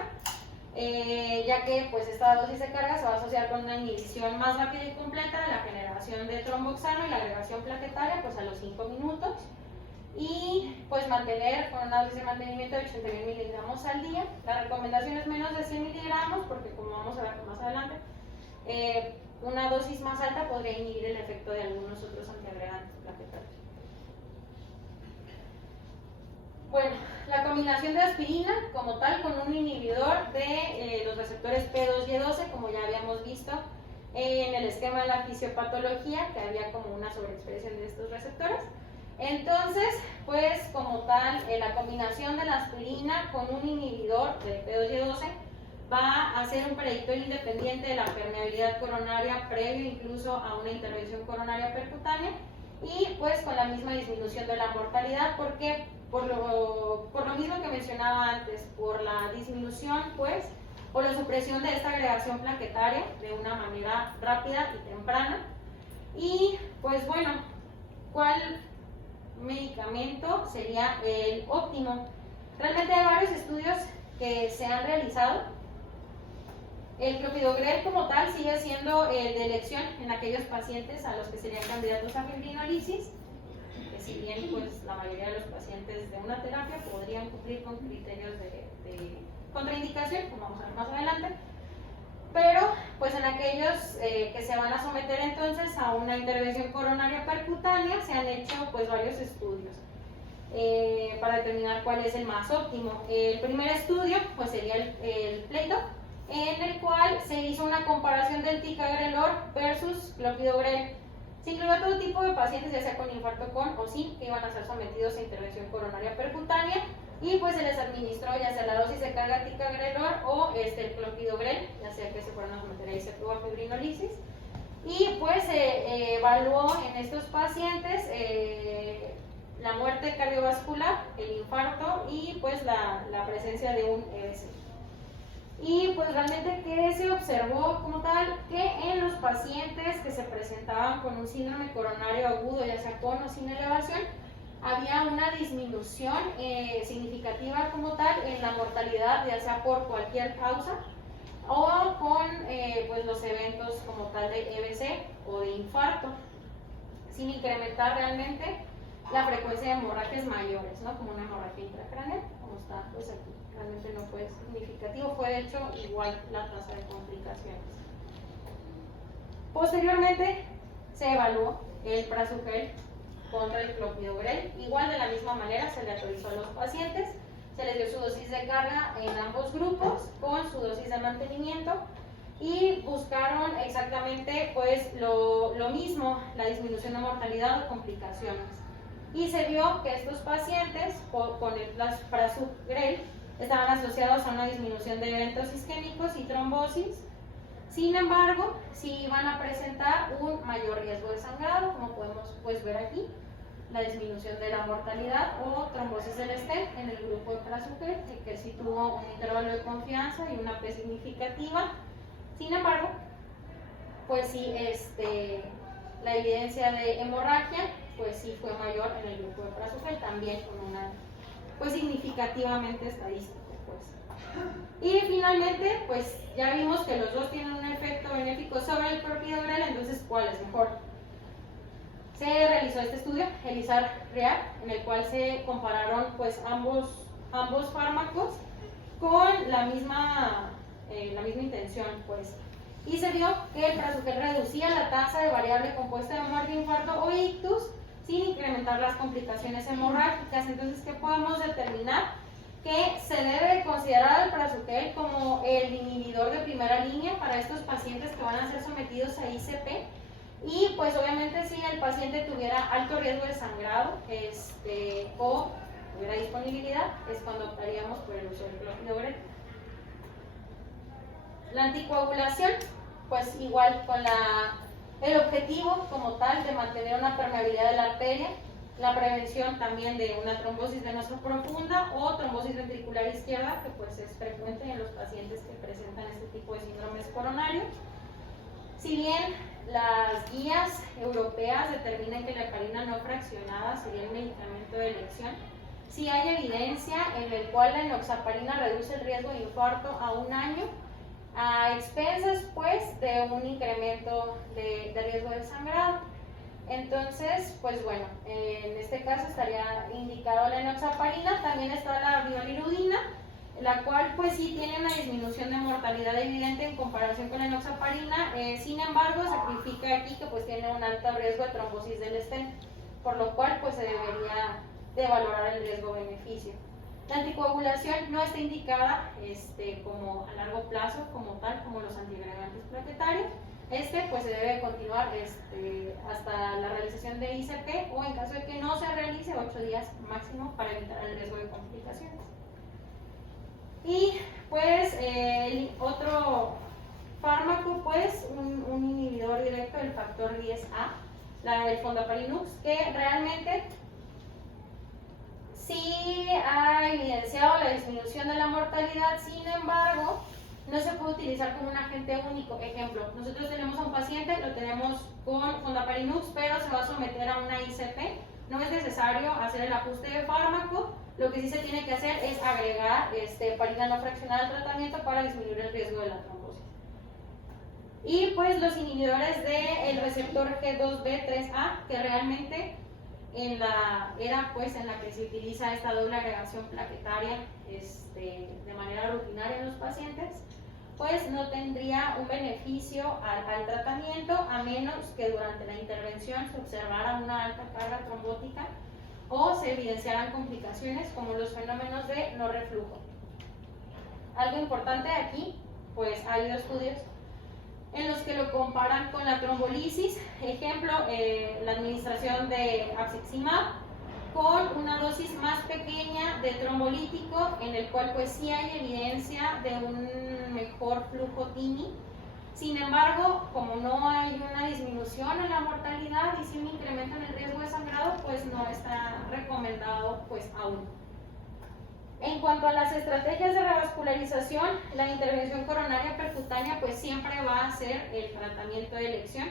ya que pues esta dosis de carga se va a asociar con una inhibición más rápida y completa de la generación de tromboxano y la agregación plaquetaria pues a los 5 minutos, y pues mantener con una dosis de mantenimiento de 80.000 miligramos al día. La recomendación es menos de 100 miligramos porque, como vamos a ver más adelante, una dosis más alta podría inhibir el efecto de algunos otros antiagregantes plaquetarios. Bueno, la combinación de aspirina como tal con un inhibidor de los receptores P2Y12, como ya habíamos visto en el esquema de la fisiopatología, que había como una sobreexpresión de estos receptores. Entonces, pues como tal, la combinación de la aspirina con un inhibidor de P2Y12 va a ser un predictor independiente de la permeabilidad coronaria previo incluso a una intervención coronaria percutánea, y pues con la misma disminución de la mortalidad, porque por lo mismo que mencionaba antes, por la disminución pues o la supresión de esta agregación plaquetaria de una manera rápida y temprana. Y pues bueno, ¿cuál medicamento sería el óptimo? Realmente hay varios estudios que se han realizado. El clopidogrel como tal sigue siendo de elección en aquellos pacientes a los que serían candidatos a fibrinolisis, que si bien pues la mayoría de los pacientes de una terapia podrían cumplir con criterios de contraindicación, como vamos a ver más adelante, pero pues en aquellos que se van a someter entonces a una intervención coronaria percutánea se han hecho pues varios estudios para determinar cuál es el más óptimo. El primer estudio pues sería el pleito, en el cual se hizo una comparación del ticagrelor versus clopidogrel. Se incluyó a todo tipo de pacientes, ya sea con infarto con o sin, que iban a ser sometidos a intervención coronaria percutánea, y pues se les administró ya sea la dosis de carga ticagrelor o el clopidogrel, ya sea que se fueran a someter a ICP o a fibrinolisis. Y pues se evaluó en estos pacientes la muerte cardiovascular, el infarto y pues la presencia de un EBC. Y pues realmente, ¿qué se observó como tal? Que en los pacientes que se presentaban con un síndrome coronario agudo, ya sea con o sin elevación, había una disminución significativa como tal en la mortalidad, ya sea por cualquier causa o con pues los eventos como tal de EBC o de infarto, sin incrementar realmente la frecuencia de hemorragias mayores, ¿no? Como una hemorragia intracraneal, como está pues aquí. Realmente no fue significativo, fue de hecho igual la tasa de complicaciones. Posteriormente se evaluó el prasugrel contra el clopidogrel, igual de la misma manera se le autorizó a los pacientes, se les dio su dosis de carga en ambos grupos con su dosis de mantenimiento y buscaron exactamente pues lo mismo, la disminución de mortalidad o complicaciones. Y se vio que estos pacientes con el prasugrel estaban asociados a una disminución de eventos isquémicos y trombosis. Sin embargo, sí iban a presentar un mayor riesgo de sangrado, como podemos pues, ver aquí, la disminución de la mortalidad o trombosis del stent en el grupo de prasugrel, que sí tuvo un intervalo de confianza y una P significativa. Sin embargo, pues sí, la evidencia de hemorragia, pues sí fue mayor en el grupo de prasugrel, también con una, pues significativamente estadístico, pues. Y finalmente, pues ya vimos que los dos tienen un efecto benéfico sobre el clopidogrel, entonces, ¿cuál es mejor? Se realizó este estudio, el ISAR-REAC, en el cual se compararon pues ambos fármacos con la misma intención, pues. Y se vio que el prasugrel reducía la tasa de variable compuesta de muerte, infarto o ictus sin incrementar las complicaciones hemorrágicas. Entonces, ¿qué podemos determinar? Que se debe considerar el prasugrel como el inhibidor de primera línea para estos pacientes que van a ser sometidos a ICP. Y pues obviamente si el paciente tuviera alto riesgo de sangrado o tuviera disponibilidad, es cuando optaríamos por el uso del clopidogrel. La anticoagulación, pues igual con el objetivo como tal de mantener una permeabilidad de la arteria, la prevención también de una trombosis venosa profunda o trombosis ventricular izquierda, que pues es frecuente en los pacientes que presentan este tipo de síndromes coronarios. Si bien las guías europeas determinan que la heparina no fraccionada sería el medicamento de elección, sí hay evidencia en el cual la enoxaparina reduce el riesgo de infarto a 1 año, a expensas pues de un incremento de riesgo de sangrado. Entonces, pues bueno, en este caso estaría indicado la enoxaparina. También está la bivalirudina, la cual pues sí tiene una disminución de mortalidad evidente en comparación con la enoxaparina, sin embargo sacrifica aquí que pues tiene un alto riesgo de trombosis del stent, por lo cual pues se debería de valorar el riesgo-beneficio. La anticoagulación no está indicada como a largo plazo, como tal, como los antiagregantes plaquetarios. Pues se debe continuar hasta la realización de ICP o en caso de que no se realice 8 días máximo para evitar el riesgo de complicaciones. Y pues el otro fármaco, pues un inhibidor directo del factor 10A, el fondaparinux, que realmente sí ha evidenciado la disminución de la mortalidad, sin embargo, no se puede utilizar como un agente único. Ejemplo, nosotros tenemos a un paciente, lo tenemos con fondaparinux, pero se va a someter a una ICP. No es necesario hacer el ajuste de fármaco, lo que sí se tiene que hacer es agregar heparina no fraccionada al tratamiento para disminuir el riesgo de la trombosis. Y pues los inhibidores del receptor G2B3A, que realmente en la era pues en la que se utiliza esta doble agregación plaquetaria de manera rutinaria en los pacientes, pues no tendría un beneficio al tratamiento a menos que durante la intervención se observara una alta carga trombótica o se evidenciaran complicaciones como los fenómenos de no reflujo. Algo importante aquí, pues hay estudios en los que lo comparan con la trombolisis, ejemplo, la administración de abciximab con una dosis más pequeña de trombolítico, en el cual pues sí hay evidencia de un mejor flujo TIMI. Sin embargo, como no hay una disminución en la mortalidad y sí un incremento en el riesgo de sangrado, pues no está recomendado pues aún. En cuanto a las estrategias de revascularización, la intervención coronaria percutánea pues siempre va a ser el tratamiento de elección.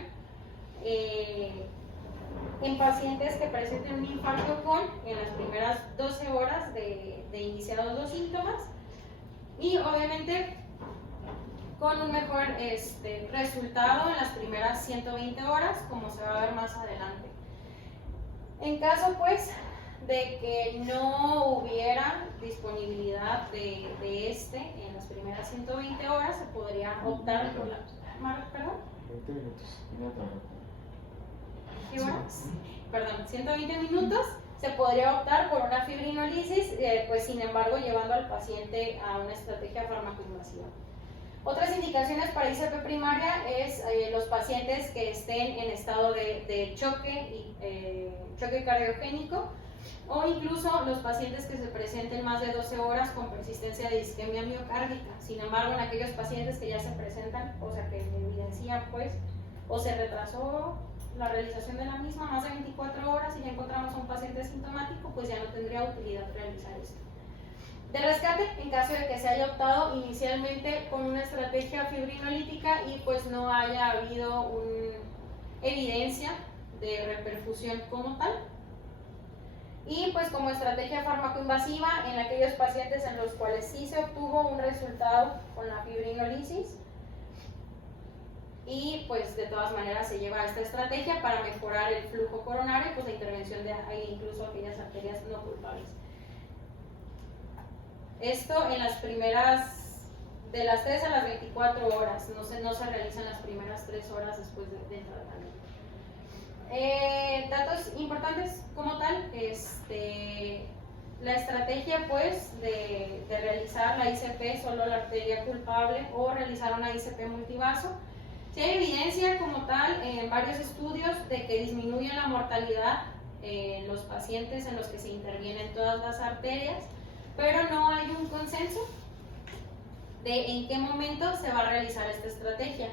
en pacientes que presenten un infarto con en las primeras 12 horas de iniciados los síntomas y obviamente con un mejor resultado en las primeras 120 horas, como se va a ver más adelante. En caso pues de que no hubiera disponibilidad de en las primeras 120 horas, se podría optar por la... ¿Perdón? 20 minutos. ¿Qué horas? Perdón, 120 minutos. Se podría optar por una fibrinolisis, pues sin embargo llevando al paciente a una estrategia farmacoinvasiva. Otras indicaciones para ICP primaria es los pacientes que estén en estado de choque, choque cardiogénico, o incluso los pacientes que se presenten más de 12 horas con persistencia de isquemia miocárdica. Sin embargo, en aquellos pacientes que ya se presentan, o sea que evidencian pues, o se retrasó la realización de la misma más de 24 horas y ya encontramos a un paciente sintomático, pues ya no tendría utilidad realizar esto. De rescate, en caso de que se haya optado inicialmente con una estrategia fibrinolítica y pues no haya habido evidencia de reperfusión como tal. Y pues como estrategia farmacoinvasiva en aquellos pacientes en los cuales sí se obtuvo un resultado con la fibrinolisis y pues de todas maneras se lleva esta estrategia para mejorar el flujo coronario y pues la intervención de incluso aquellas arterias no culpables. Esto en las primeras, de las 3 a las 24 horas, no se realizan las primeras 3 horas después del tratamiento. Datos importantes como tal, la estrategia pues de realizar la ICP solo la arteria culpable o realizar una ICP multivaso. Si hay evidencia como tal en varios estudios de que disminuye la mortalidad en los pacientes en los que se intervienen todas las arterias, pero no hay un consenso de en qué momento se va a realizar esta estrategia.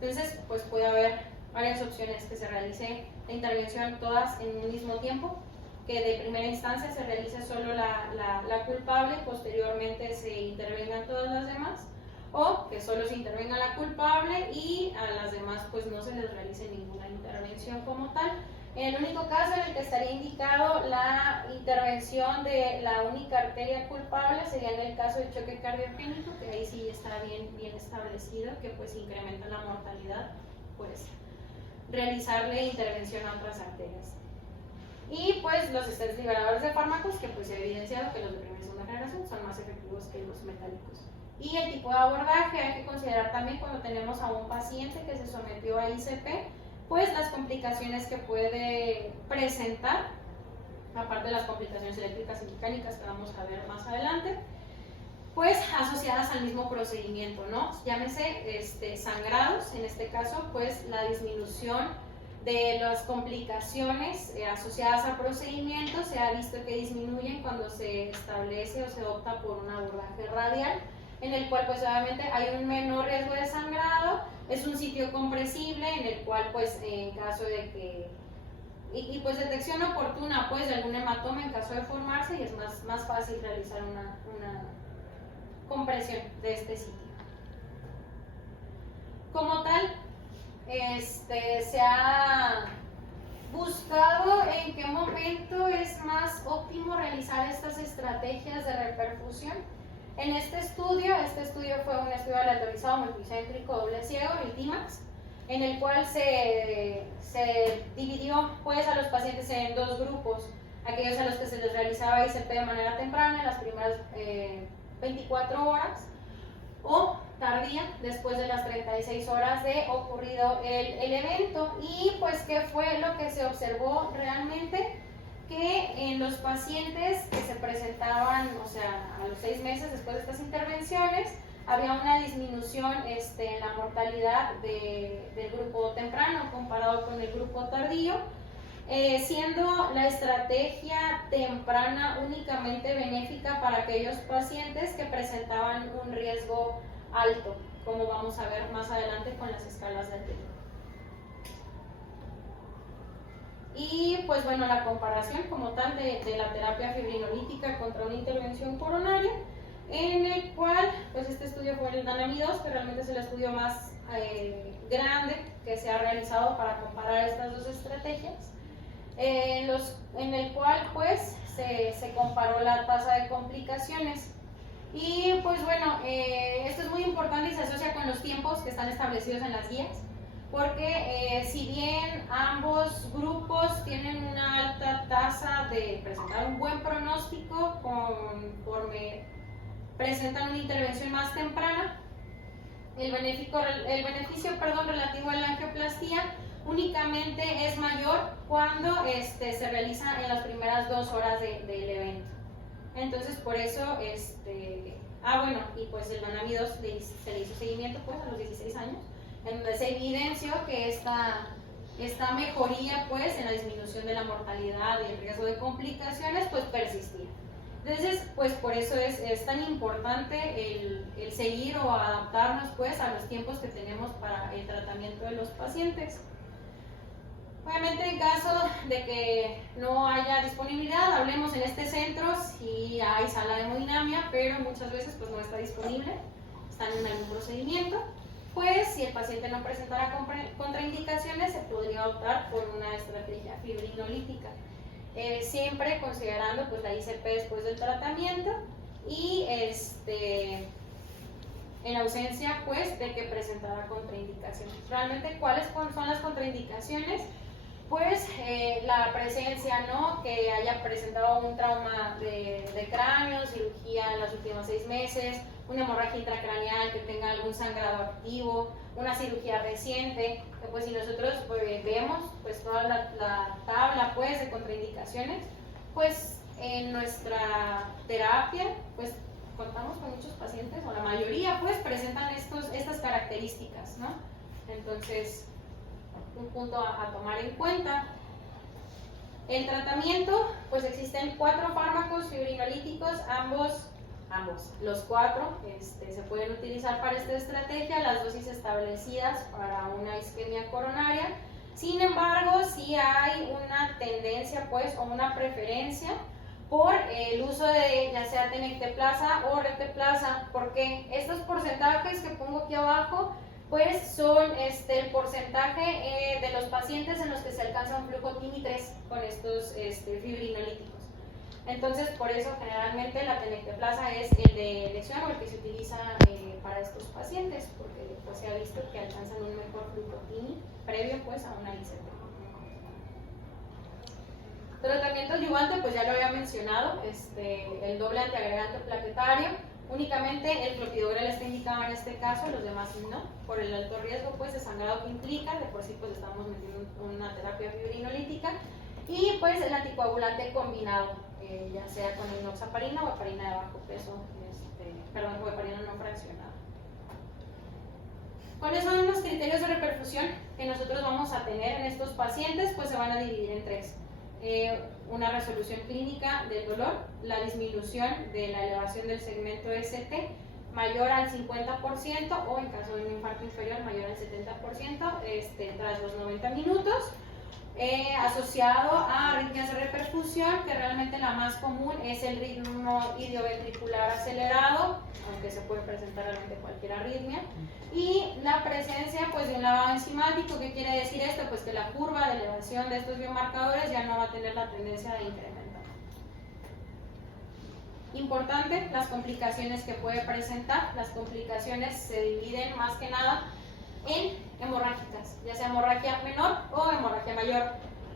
Entonces, pues puede haber varias opciones: que se realice la intervención todas en un mismo tiempo, que de primera instancia se realice solo la culpable, posteriormente se intervengan todas las demás, o que solo se intervenga la culpable y a las demás pues no se les realice ninguna intervención como tal. En el único caso en el que estaría indicado la intervención de la única arteria culpable sería en el caso de choque cardiogénico, que ahí sí está bien establecido que pues incrementa la mortalidad, pues realizarle intervención a otras arterias. Y pues los stents liberadores de fármacos, que pues se ha evidenciado que los de primera y segunda generación son más efectivos que los metálicos. Y el tipo de abordaje hay que considerar también cuando tenemos a un paciente que se sometió a ICP, pues las complicaciones que puede presentar, aparte de las complicaciones eléctricas y mecánicas que vamos a ver más adelante, pues asociadas al mismo procedimiento, ¿no? Llámese sangrados, en este caso, pues la disminución de las complicaciones asociadas al procedimiento se ha visto que disminuyen cuando se establece o se opta por un abordaje radial, en el cual pues obviamente hay un menor riesgo de sangrado, es un sitio compresible en el cual pues en caso de que y pues detección oportuna pues de algún hematoma en caso de formarse, y es más fácil realizar una compresión de este sitio. Como tal, se ha buscado en qué momento es más óptimo realizar estas estrategias de reperfusión. En este estudio fue un estudio aleatorizado multicéntrico doble ciego, el TIMAX, en el cual se dividió pues a los pacientes en dos grupos: aquellos a los que se les realizaba ICP de manera temprana en las primeras 24 horas, o tardía después de las 36 horas de ocurrido el evento. Y pues qué fue lo que se observó realmente, que en los pacientes que se presentaban, o sea, a los 6 meses después de estas intervenciones, había una disminución en la mortalidad del grupo temprano comparado con el grupo tardío, siendo la estrategia temprana únicamente benéfica para aquellos pacientes que presentaban un riesgo alto, como vamos a ver más adelante con las escalas de riesgo. Y pues bueno, la comparación como tal de la terapia fibrinolítica contra una intervención coronaria, en el cual pues este estudio fue el DANAMI-2, que realmente es el estudio más grande que se ha realizado para comparar estas dos estrategias. en el cual pues se comparó la tasa de complicaciones. Y pues bueno, esto es muy importante y se asocia con los tiempos que están establecidos en las guías, porque si bien ambos grupos tienen una alta tasa de presentar un buen pronóstico conforme presentan una intervención más temprana, el beneficio relativo a la angioplastía únicamente es mayor cuando se realiza en las primeras 2 horas del evento. Entonces, por eso, bueno, y pues el Manami 2 se le hizo seguimiento pues a los 16 años, en donde se evidenció que esta mejoría pues en la disminución de la mortalidad y el riesgo de complicaciones pues persistía. Entonces, pues por eso es tan importante el seguir o adaptarnos pues a los tiempos que tenemos para el tratamiento de los pacientes. Obviamente, en caso de que no haya disponibilidad, hablemos en este centro si hay sala de hemodinamia, pero muchas veces pues no está disponible, están en algún procedimiento. Pues si el paciente no presentara contraindicaciones, se podría optar por una estrategia fibrinolítica, siempre considerando pues la ICP después del tratamiento y en ausencia pues de que presentara contraindicaciones. Realmente, ¿cuáles son las contraindicaciones? Pues la presencia, ¿no? Que haya presentado un trauma de cráneo, cirugía en los últimos 6 meses, una hemorragia intracraneal, que tenga algún sangrado activo, una cirugía reciente, que pues si nosotros vemos pues toda la tabla pues de contraindicaciones, pues en nuestra terapia pues contamos con muchos pacientes, o la mayoría pues presentan estas características, ¿no? Entonces, un punto a tomar en cuenta. El tratamiento, pues existen 4 fármacos fibrinolíticos, ambos, los 4 se pueden utilizar para esta estrategia, las dosis establecidas para una isquemia coronaria. Sin embargo, sí hay una tendencia pues o una preferencia por el uso de ya sea tenecteplasa o reteplasa, porque estos porcentajes que pongo aquí abajo pues son el porcentaje de los pacientes en los que se alcanza un flujo TIMI 3 con estos fibrinolíticos. Entonces, por eso generalmente la tenecteplasa es el de elección o el que se utiliza para estos pacientes, porque pues, se ha visto que alcanzan un mejor flujo TIMI previo pues a una ICP. Tratamiento adyuvante, pues ya lo había mencionado, el doble antiagregante plaquetario. Únicamente el clopidogrel está indicado en este caso, los demás no, por el alto riesgo pues de sangrado que implica, de por sí pues estamos metiendo una terapia fibrinolítica, y pues el anticoagulante combinado, ya sea con enoxaparina o heparina de bajo peso, o heparina no fraccionada. ¿Cuáles son los criterios de reperfusión que nosotros vamos a tener en estos pacientes? Pues se van a dividir en 3. Una resolución clínica del dolor, la disminución de la elevación del segmento ST mayor al 50% o en caso de un infarto inferior mayor al 70% tras los 90 minutos, asociado a arritmias de reperfusión, que realmente la más común es el ritmo idioventricular acelerado, aunque se puede presentar realmente cualquier arritmia, y la presencia pues de un lavado enzimático. ¿Qué quiere decir esto? Pues que la curva de elevación de estos biomarcadores ya no va a tener la tendencia de incrementar. Importante, las complicaciones que puede presentar. Las complicaciones se dividen más que nada en hemorrágicas, ya sea hemorragia menor o hemorragia mayor.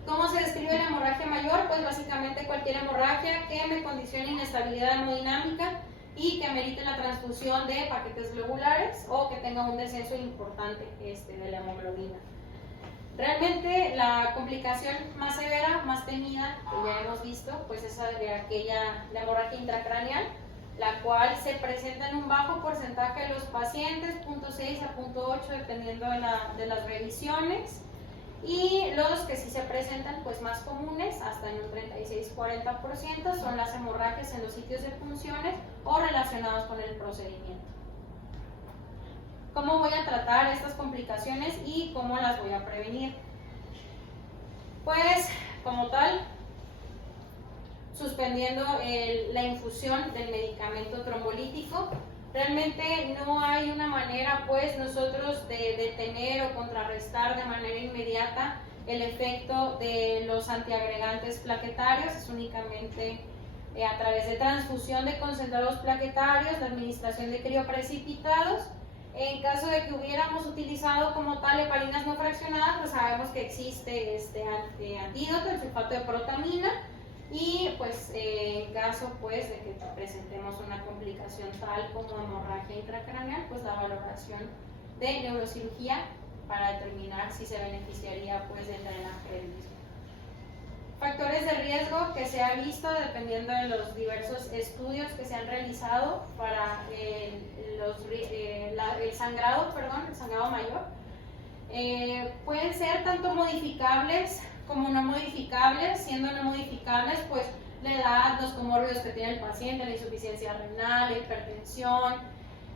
¿Cómo se describe la hemorragia mayor? Pues básicamente cualquier hemorragia que me condicione inestabilidad hemodinámica y que amerite la transfusión de paquetes globulares o que tenga un descenso importante de la hemoglobina. Realmente la complicación más severa, más temida, que ya hemos visto, pues es la hemorragia intracraneal, la cual se presenta en un bajo porcentaje de los pacientes, 0.6 a 0.8 dependiendo de las revisiones, y los que sí se presentan pues más comunes, hasta en un 36-40%, son las hemorragias en los sitios de funciones o relacionados con el procedimiento. ¿Cómo voy a tratar estas complicaciones y cómo las voy a prevenir? Pues, como tal, suspendiendo la infusión del medicamento trombolítico. Realmente no hay una manera, pues, nosotros de detener o contrarrestar de manera inmediata el efecto de los antiagregantes plaquetarios, es únicamente a través de transfusión de concentrados plaquetarios, la administración de crioprecipitados. En caso de que hubiéramos utilizado como tal heparinas no fraccionadas, pues sabemos que existe este antídoto, el sulfato de protamina, y pues en caso pues de que presentemos una complicación tal como hemorragia intracraneal, pues la valoración de neurocirugía para determinar si se beneficiaría pues del drenaje del mismo. Factores de riesgo que se ha visto dependiendo de los diversos estudios que se han realizado para el sangrado mayor, pueden ser tanto modificables como no modificables. Siendo no modificables, pues la edad, los comórbidos que tiene el paciente, la insuficiencia renal, la hipertensión,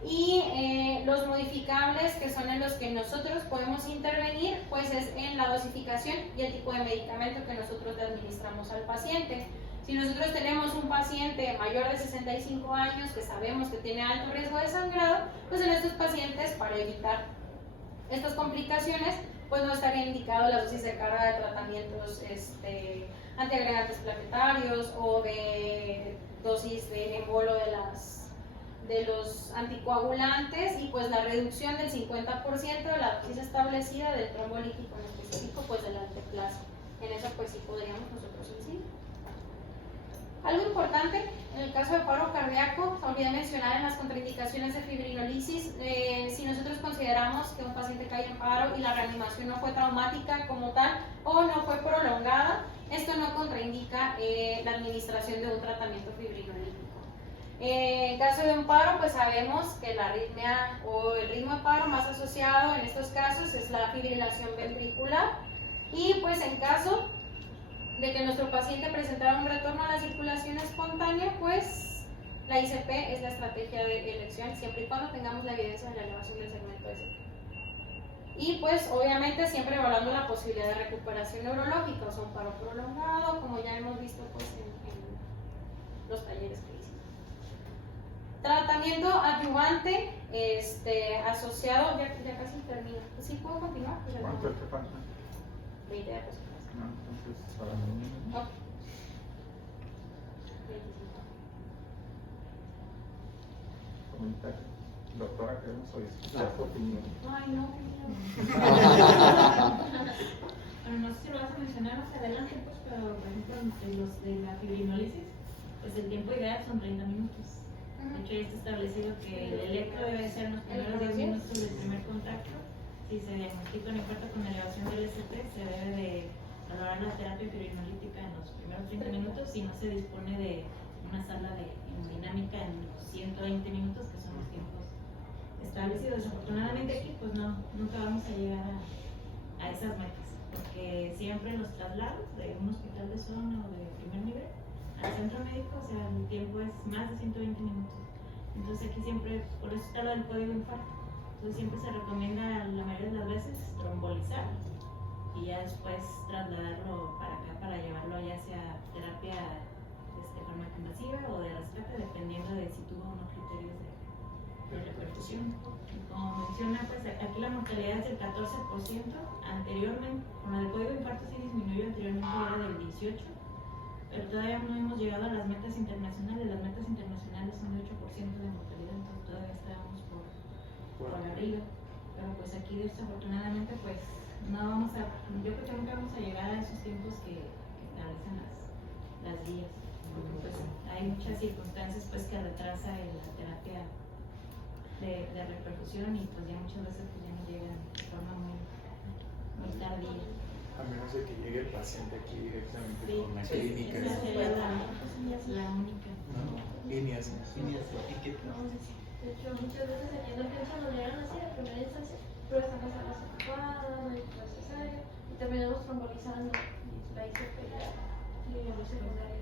y los modificables, que son en los que nosotros podemos intervenir, pues es en la dosificación y el tipo de medicamento que nosotros le administramos al paciente. Si nosotros tenemos un paciente mayor de 65 años que sabemos que tiene alto riesgo de sangrado, pues en estos pacientes, para evitar estas complicaciones, pues no estaría indicado la dosis de carga de tratamientos antiagregantes plaquetarios o de dosis de embolo de los anticoagulantes, y pues la reducción del 50% de la dosis establecida del trombolítico, en específico pues del alteplase. En eso pues sí podríamos nosotros incidir. Algo importante, en el caso de paro cardíaco, olvidé mencionar en las contraindicaciones de fibrinolisis, si nosotros consideramos que un paciente cae en paro y la reanimación no fue traumática como tal o no fue prolongada, esto no contraindica la administración de un tratamiento fibrinolítico. En caso de un paro, pues sabemos que la arritmia o el ritmo de paro más asociado en estos casos es la fibrilación ventricular, y pues en caso de que nuestro paciente presentara un retorno a la circulación espontánea, pues la ICP es la estrategia de elección, siempre y cuando tengamos la evidencia de la elevación del segmento ST. Y pues obviamente siempre evaluando la posibilidad de recuperación neurológica, o sea, un paro prolongado, como ya hemos visto pues en los talleres que hicimos. Tratamiento adyuvante asociado, ya casi termino. ¿Sí puedo continuar? ¿Cuánto te falta? 20 diapositivas. No, entonces para mí. No. 25. Comentario. Doctora, queremos oír su opinión. Ay, no. Bueno, no sé si lo vas a mencionar más adelante, pues, pero por ejemplo, en los de la fibrinolisis, pues el tiempo ideal son 30 minutos. De hecho, ya está establecido que el electro debe ser en los primeros 10 minutos del primer contacto. Si se diagnostica un infarto con elevación del ST, se debe de valorar la terapia fibrinolítica en los primeros 30 minutos si no se dispone de una sala de hemodinámica en los 120 minutos, que son los tiempos establecidos. Desafortunadamente aquí, pues no, nunca vamos a llegar a esas metas, porque siempre los traslados de un hospital de zona o de primer nivel al centro médico, o sea, el tiempo es más de 120 minutos. Entonces aquí siempre, por eso está lo del código infarto. Entonces siempre se recomienda la mayoría de las veces trombolizar y ya después trasladarlo para acá para llevarlo ya sea terapia farmacoinvasiva o de rescate, dependiendo de si tuvo unos criterios de repercusión. Y como menciona, pues aquí la mortalidad es del 14%. Anteriormente, con el código de infarto sí disminuyó, anteriormente era del 18%. Pero todavía no hemos llegado a las metas internacionales. Las metas internacionales son de 8% de mortalidad, entonces todavía estábamos por arriba. Pero pues aquí desafortunadamente pues no vamos a, yo creo que nunca vamos a llegar a esos tiempos que establecen las guías. Pues hay muchas circunstancias pues que retrasa la terapia de repercusión, y pues ya muchas veces pues ya nos llegan de forma muy tardía. A menos de que llegue el paciente aquí directamente con la Sí, clínica. esa sería la única. Líneas. De hecho, muchas veces en emergencia nos llegan así de primera instancia, pero estamos a las ocupadas, no hay necesario, y terminamos trombolizando la ICP y la luz secundaria.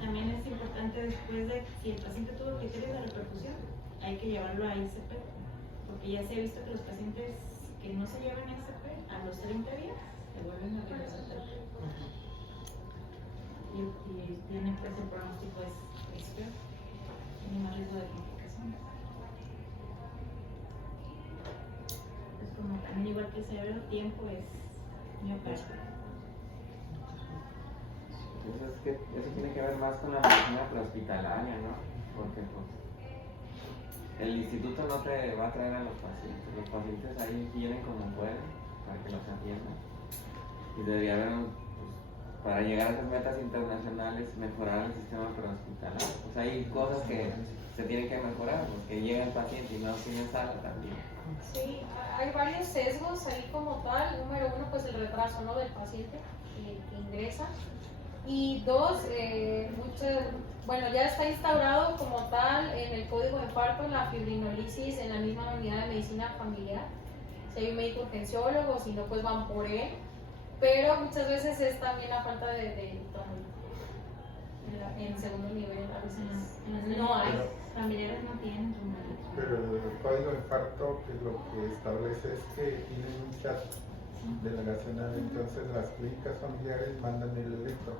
También es importante, después de si el paciente tuvo criterios de repercusión, hay que llevarlo a ICP, porque ya se ha visto que los pacientes que no se llevan a ICP a los 30 días se vuelven a regresar. Y tienen pues el pronóstico es peor, tiene más riesgo de complicaciones. Es como también igual que el cerebro, tiempo es Miocardio. Entonces es que eso tiene que ver más con la medicina prehospitalaria, ¿no? Porque pues el instituto no te va a traer a los pacientes ahí vienen como pueden para que los atiendan. Y debería haber, pues, para llegar a esas metas internacionales, mejorar el sistema prehospitalario. Pues hay cosas que se tienen que mejorar, pues que llega el paciente y no tiene sala también. Sí, hay varios sesgos ahí como tal. Número uno, pues el retraso, ¿no?, del paciente que ingresa. Y dos, bueno, ya está instaurado como tal en el código de infarto, en la fibrinolisis, en la misma unidad de medicina familiar. Si hay un médico urgenciólogo, si no, pues van por él. Pero muchas veces es también la falta de en segundo nivel, a veces no hay. Familiares no tienen tromboembolismo. Pero el código de infarto, que lo que establece es que tienen un chat delegacional, entonces las clínicas familiares mandan el electro,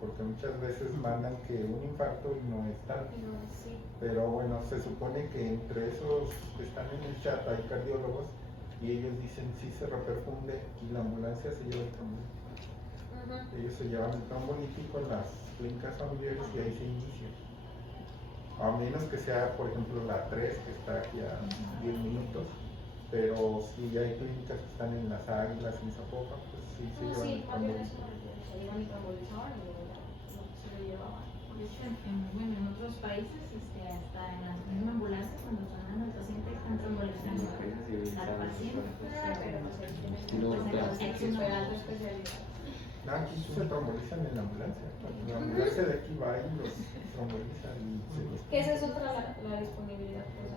porque muchas veces mandan que un infarto y no están. Sí. Pero bueno, se supone que entre esos que están en el chat hay cardiólogos y ellos dicen sí se reperfunde y la ambulancia se lleva el trombolítico. Ellos se llevan el trombolítico en las clínicas familiares y ahí se inicia. A menos que sea, por ejemplo, la 3, que está aquí a 10 minutos, pero si hay clínicas que están en las Águilas, en Zapopan, pues sí se llevan el trombolítico. Se llevan el trombolizador y se lo llevaban. De hecho, en otros países, hasta en las mismas ambulancias, cuando traen al paciente, están trombolizando al paciente. Pero pues ahí tienes Y luego, claro. esperando especialidad. No, aquí se trombolizan en la ambulancia. La ambulancia de aquí va y los trombolizan y se los... Que esa es otra la disponibilidad. Pues,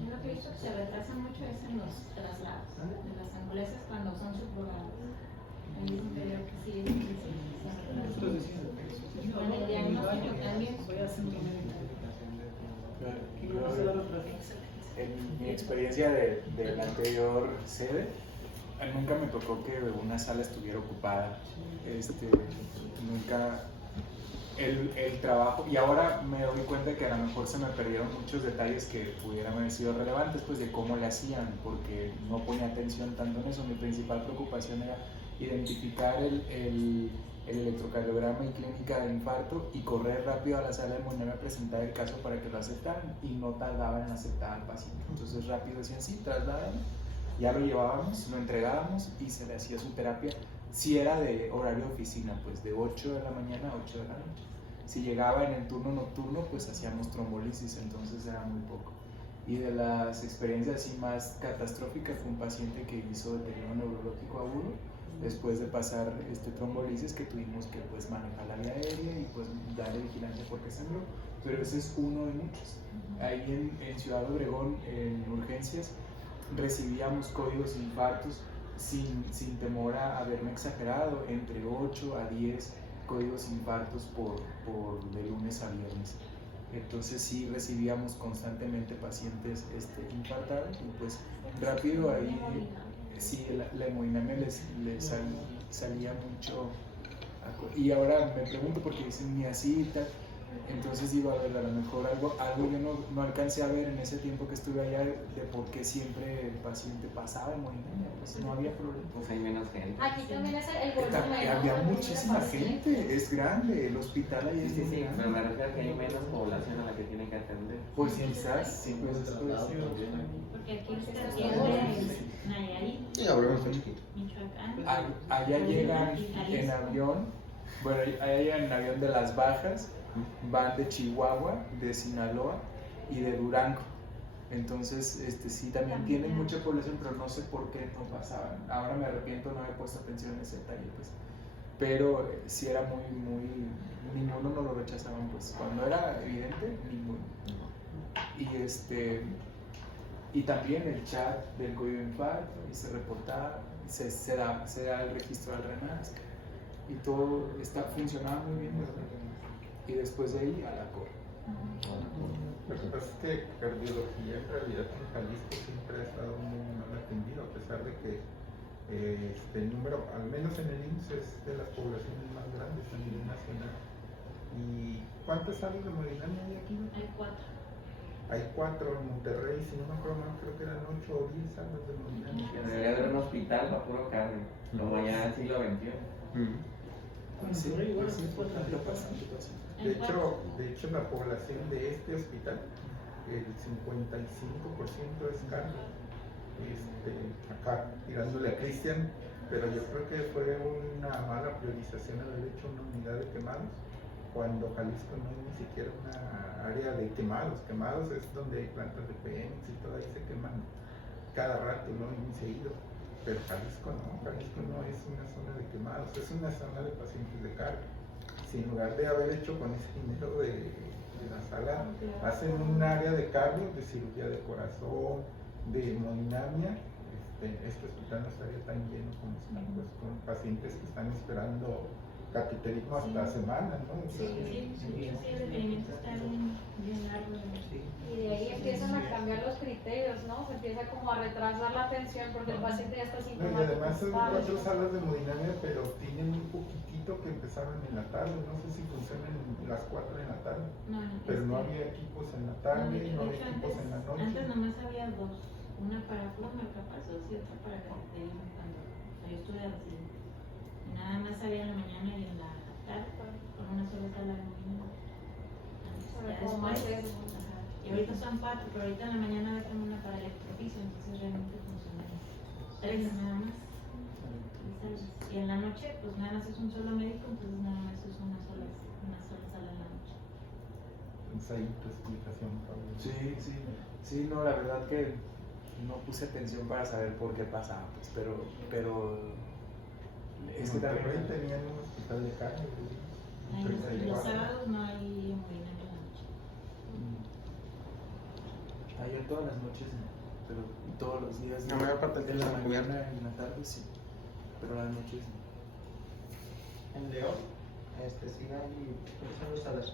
Yo lo que he visto que se retrasa mucho es en los traslados de las ambulancias cuando son subrogadas. Ahí es donde veo que sí es difícil. Con el diagnóstico también. En mi experiencia de la anterior sede, nunca me tocó que una sala estuviera ocupada. Nunca el trabajo, y ahora me doy cuenta que a lo mejor se me perdieron muchos detalles que pudieran haber sido relevantes, pues de cómo le hacían, porque no ponía atención tanto en eso. Mi principal preocupación era identificar el electrocardiograma y clínica de infarto y correr rápido a la sala de hemodinamia a presentar el caso para que lo aceptaran, y no tardaba en aceptar al paciente. Entonces rápido decían sí, trasladan, ya lo llevábamos, lo entregábamos y se le hacía su terapia. Si era de horario de oficina, pues de 8 de la mañana a 8 de la noche. Si llegaba en el turno nocturno, pues hacíamos trombolisis, entonces era muy poco. Y de las experiencias así más catastróficas fue un paciente que hizo deterioro neurológico agudo después de pasar trombolisis, que tuvimos que pues manejar la vía aérea y pues darle vigilancia porque sangró. Pero ese es uno de muchos. Ahí en Ciudad Obregón, en urgencias, recibíamos códigos de infartos sin temor a haberme exagerado, entre 8 a 10 códigos de infartos de lunes a viernes. Entonces sí recibíamos constantemente pacientes infartados y pues rápido ahí sí la hemodinamia les salía mucho. Y ahora me pregunto porque dicen ni así y tal. Entonces digo, a ver, a lo mejor algo yo no alcancé a ver en ese tiempo que estuve allá de por qué siempre el paciente pasaba hemodinamia, pues no había problema. Pues hay menos gente. Aquí también es el volumen. Había muchísima gente, es grande, el hospital ahí es Sí, muy sí, grande. pero me refiero a que hay menos población a la que tienen que atender. Pues quizás, sí, pues eso puede ser. Porque aquí se atiende Nayarit, Sí, Obregón está chiquito. Michoacán. Allá llegan en avión, bueno, allá llegan en avión de Las Bajas, van de Chihuahua, de Sinaloa y de Durango. Entonces, sí, también tienen mucha población, pero no sé por qué no pasaban. Ahora me arrepiento no haber puesto atención en ese detalle, pues. Pero sí era ninguno no lo rechazaban, pues. Cuando era evidente, ninguno. Y también el chat del código de infarto, y se reportaba, se da el registro del RENASC, y todo funcionaba muy bien. Y después de ahí a la COR. Lo que pasa es que cardiología en realidad en Jalisco siempre ha estado muy mal atendido, a pesar de que el número, al menos en el IMSS, es de las poblaciones más grandes a nivel nacional. ¿Y cuántas salas de hemodinamia hay aquí? Hay 4. Hay 4 en Monterrey, si no me acuerdo mal, creo que eran 8 o 10 salas de hemodinámica. Que debería haber un hospital para puro cardio, como ya en el siglo XXI. Sí, pues sí, por tanta paciente. De hecho, la población de este hospital, el 55% es cardio. Acá tirándole a Cristian, pero yo creo que fue una mala priorización haber hecho una unidad de quemados, cuando Jalisco no hay ni siquiera una área de quemados. Quemados es donde hay plantas de Pemex y todo, ahí se queman cada rato, ¿no? Muy seguido. Pero Jalisco no es una zona de quemados, es una zona de pacientes de cardio. Si en lugar de haber hecho con ese dinero de la sala, hacen un área de cardio, de cirugía de corazón, de hemodinamia, este hospital no estaría tan lleno como está, pues, con pacientes que están esperando cateterismo hasta semanas, ¿no? Sí, el requerimiento está bien largo. Y de ahí empiezan a cambiar los criterios, ¿no? Se empieza como a retrasar la atención porque el paciente ya está No, y sintomático. además son 4 salas de hemodinamia, pero tienen un poquitito que empezaron en la tarde, no sé si funcionan las 4 en la tarde, pero no había equipos en la tarde, no había equipos en la noche. Antes nomás había 2, una para puro marcapasos y otra para cateterismo cuando yo estuve de residente. Y nada más había en la mañana y en la tarde con una sola sala de movimiento. Ya después, y ahorita son 4, pero ahorita en la mañana va a tener una para electroficio, entonces realmente funcionan 3 nada más. Y en la noche, pues nada más es un solo médico, entonces nada más es una sola sala en la noche. Entonces ahí tu explicación, Pablo. Sí, no, la verdad que no puse atención para saber por qué pasaba, pues, pero es que Monterrey también tenían un hospital de cardio. Los sábados no hay movimiento en la noche. ayer todas las noches, pero todos los días. La mayor parte de del la día mañana y en la tarde sí, pero las noches no. En León, sí hay son 2 salas.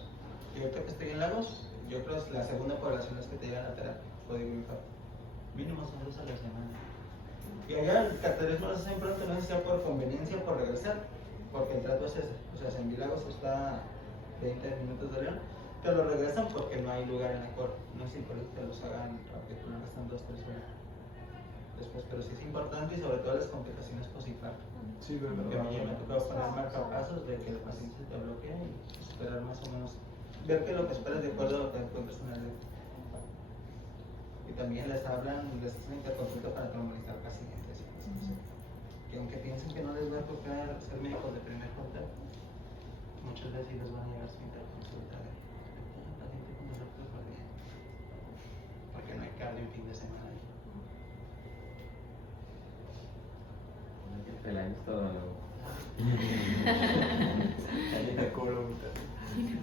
Yo ahorita que estoy en Lagos, yo creo que es la segunda población es que te llegan a terapia, código infarto. Mínimo son 2 a la semana. Y allá el cateterismo lo hacen pronto, no sé si sea por conveniencia o por regresar, porque el trato es ese. O sea, en Lagos está 20 minutos de León, pero lo regresan porque no hay lugar en la corte. No es importante que los hagan rápido, no gastan 2-3 horas después, pero sí es importante y sobre todo las complicaciones post-infarto. Sí, pero Que me tocó poner marcapasos de que el paciente te bloquea y esperar más o menos, ver qué es lo que esperas de acuerdo a lo que encuentras en el dedo. Y también les hacen interconsulta para normalizar pacientes. Que aunque piensen que no les va a tocar ser médicos de primer contacto, muchas veces sí les van a llevar su interconsulta de paciente con dolor cardíaco, porque no hay cardio en fin de semana. El año es todo nuevo. ginecólogo también.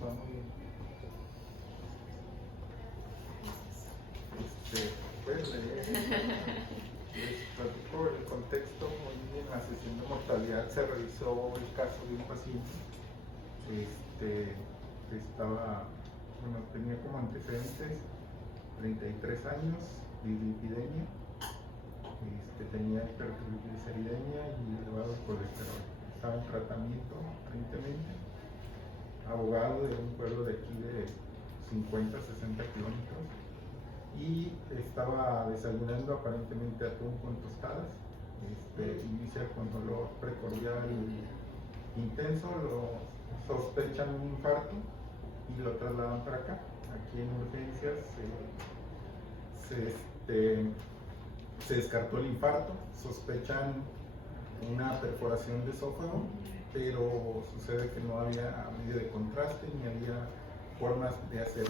Va muy bien. Pues les platico el contexto. Hoy en la sesión de mortalidad se revisó el caso de un paciente que tenía como antecedentes 33 años, dislipidemia, tenía hipertrigliceridemia y elevado colesterol. Estaba en tratamiento aparentemente, abogado de un pueblo de aquí de 50-60 kilómetros, y estaba desayunando aparentemente atún con tostadas. Inicia con dolor precordial intenso, lo sospechan un infarto y lo trasladan para acá. Aquí en urgencias se descartó el infarto, sospechan una perforación de esófago, pero sucede que no había medio de contraste ni había formas de hacer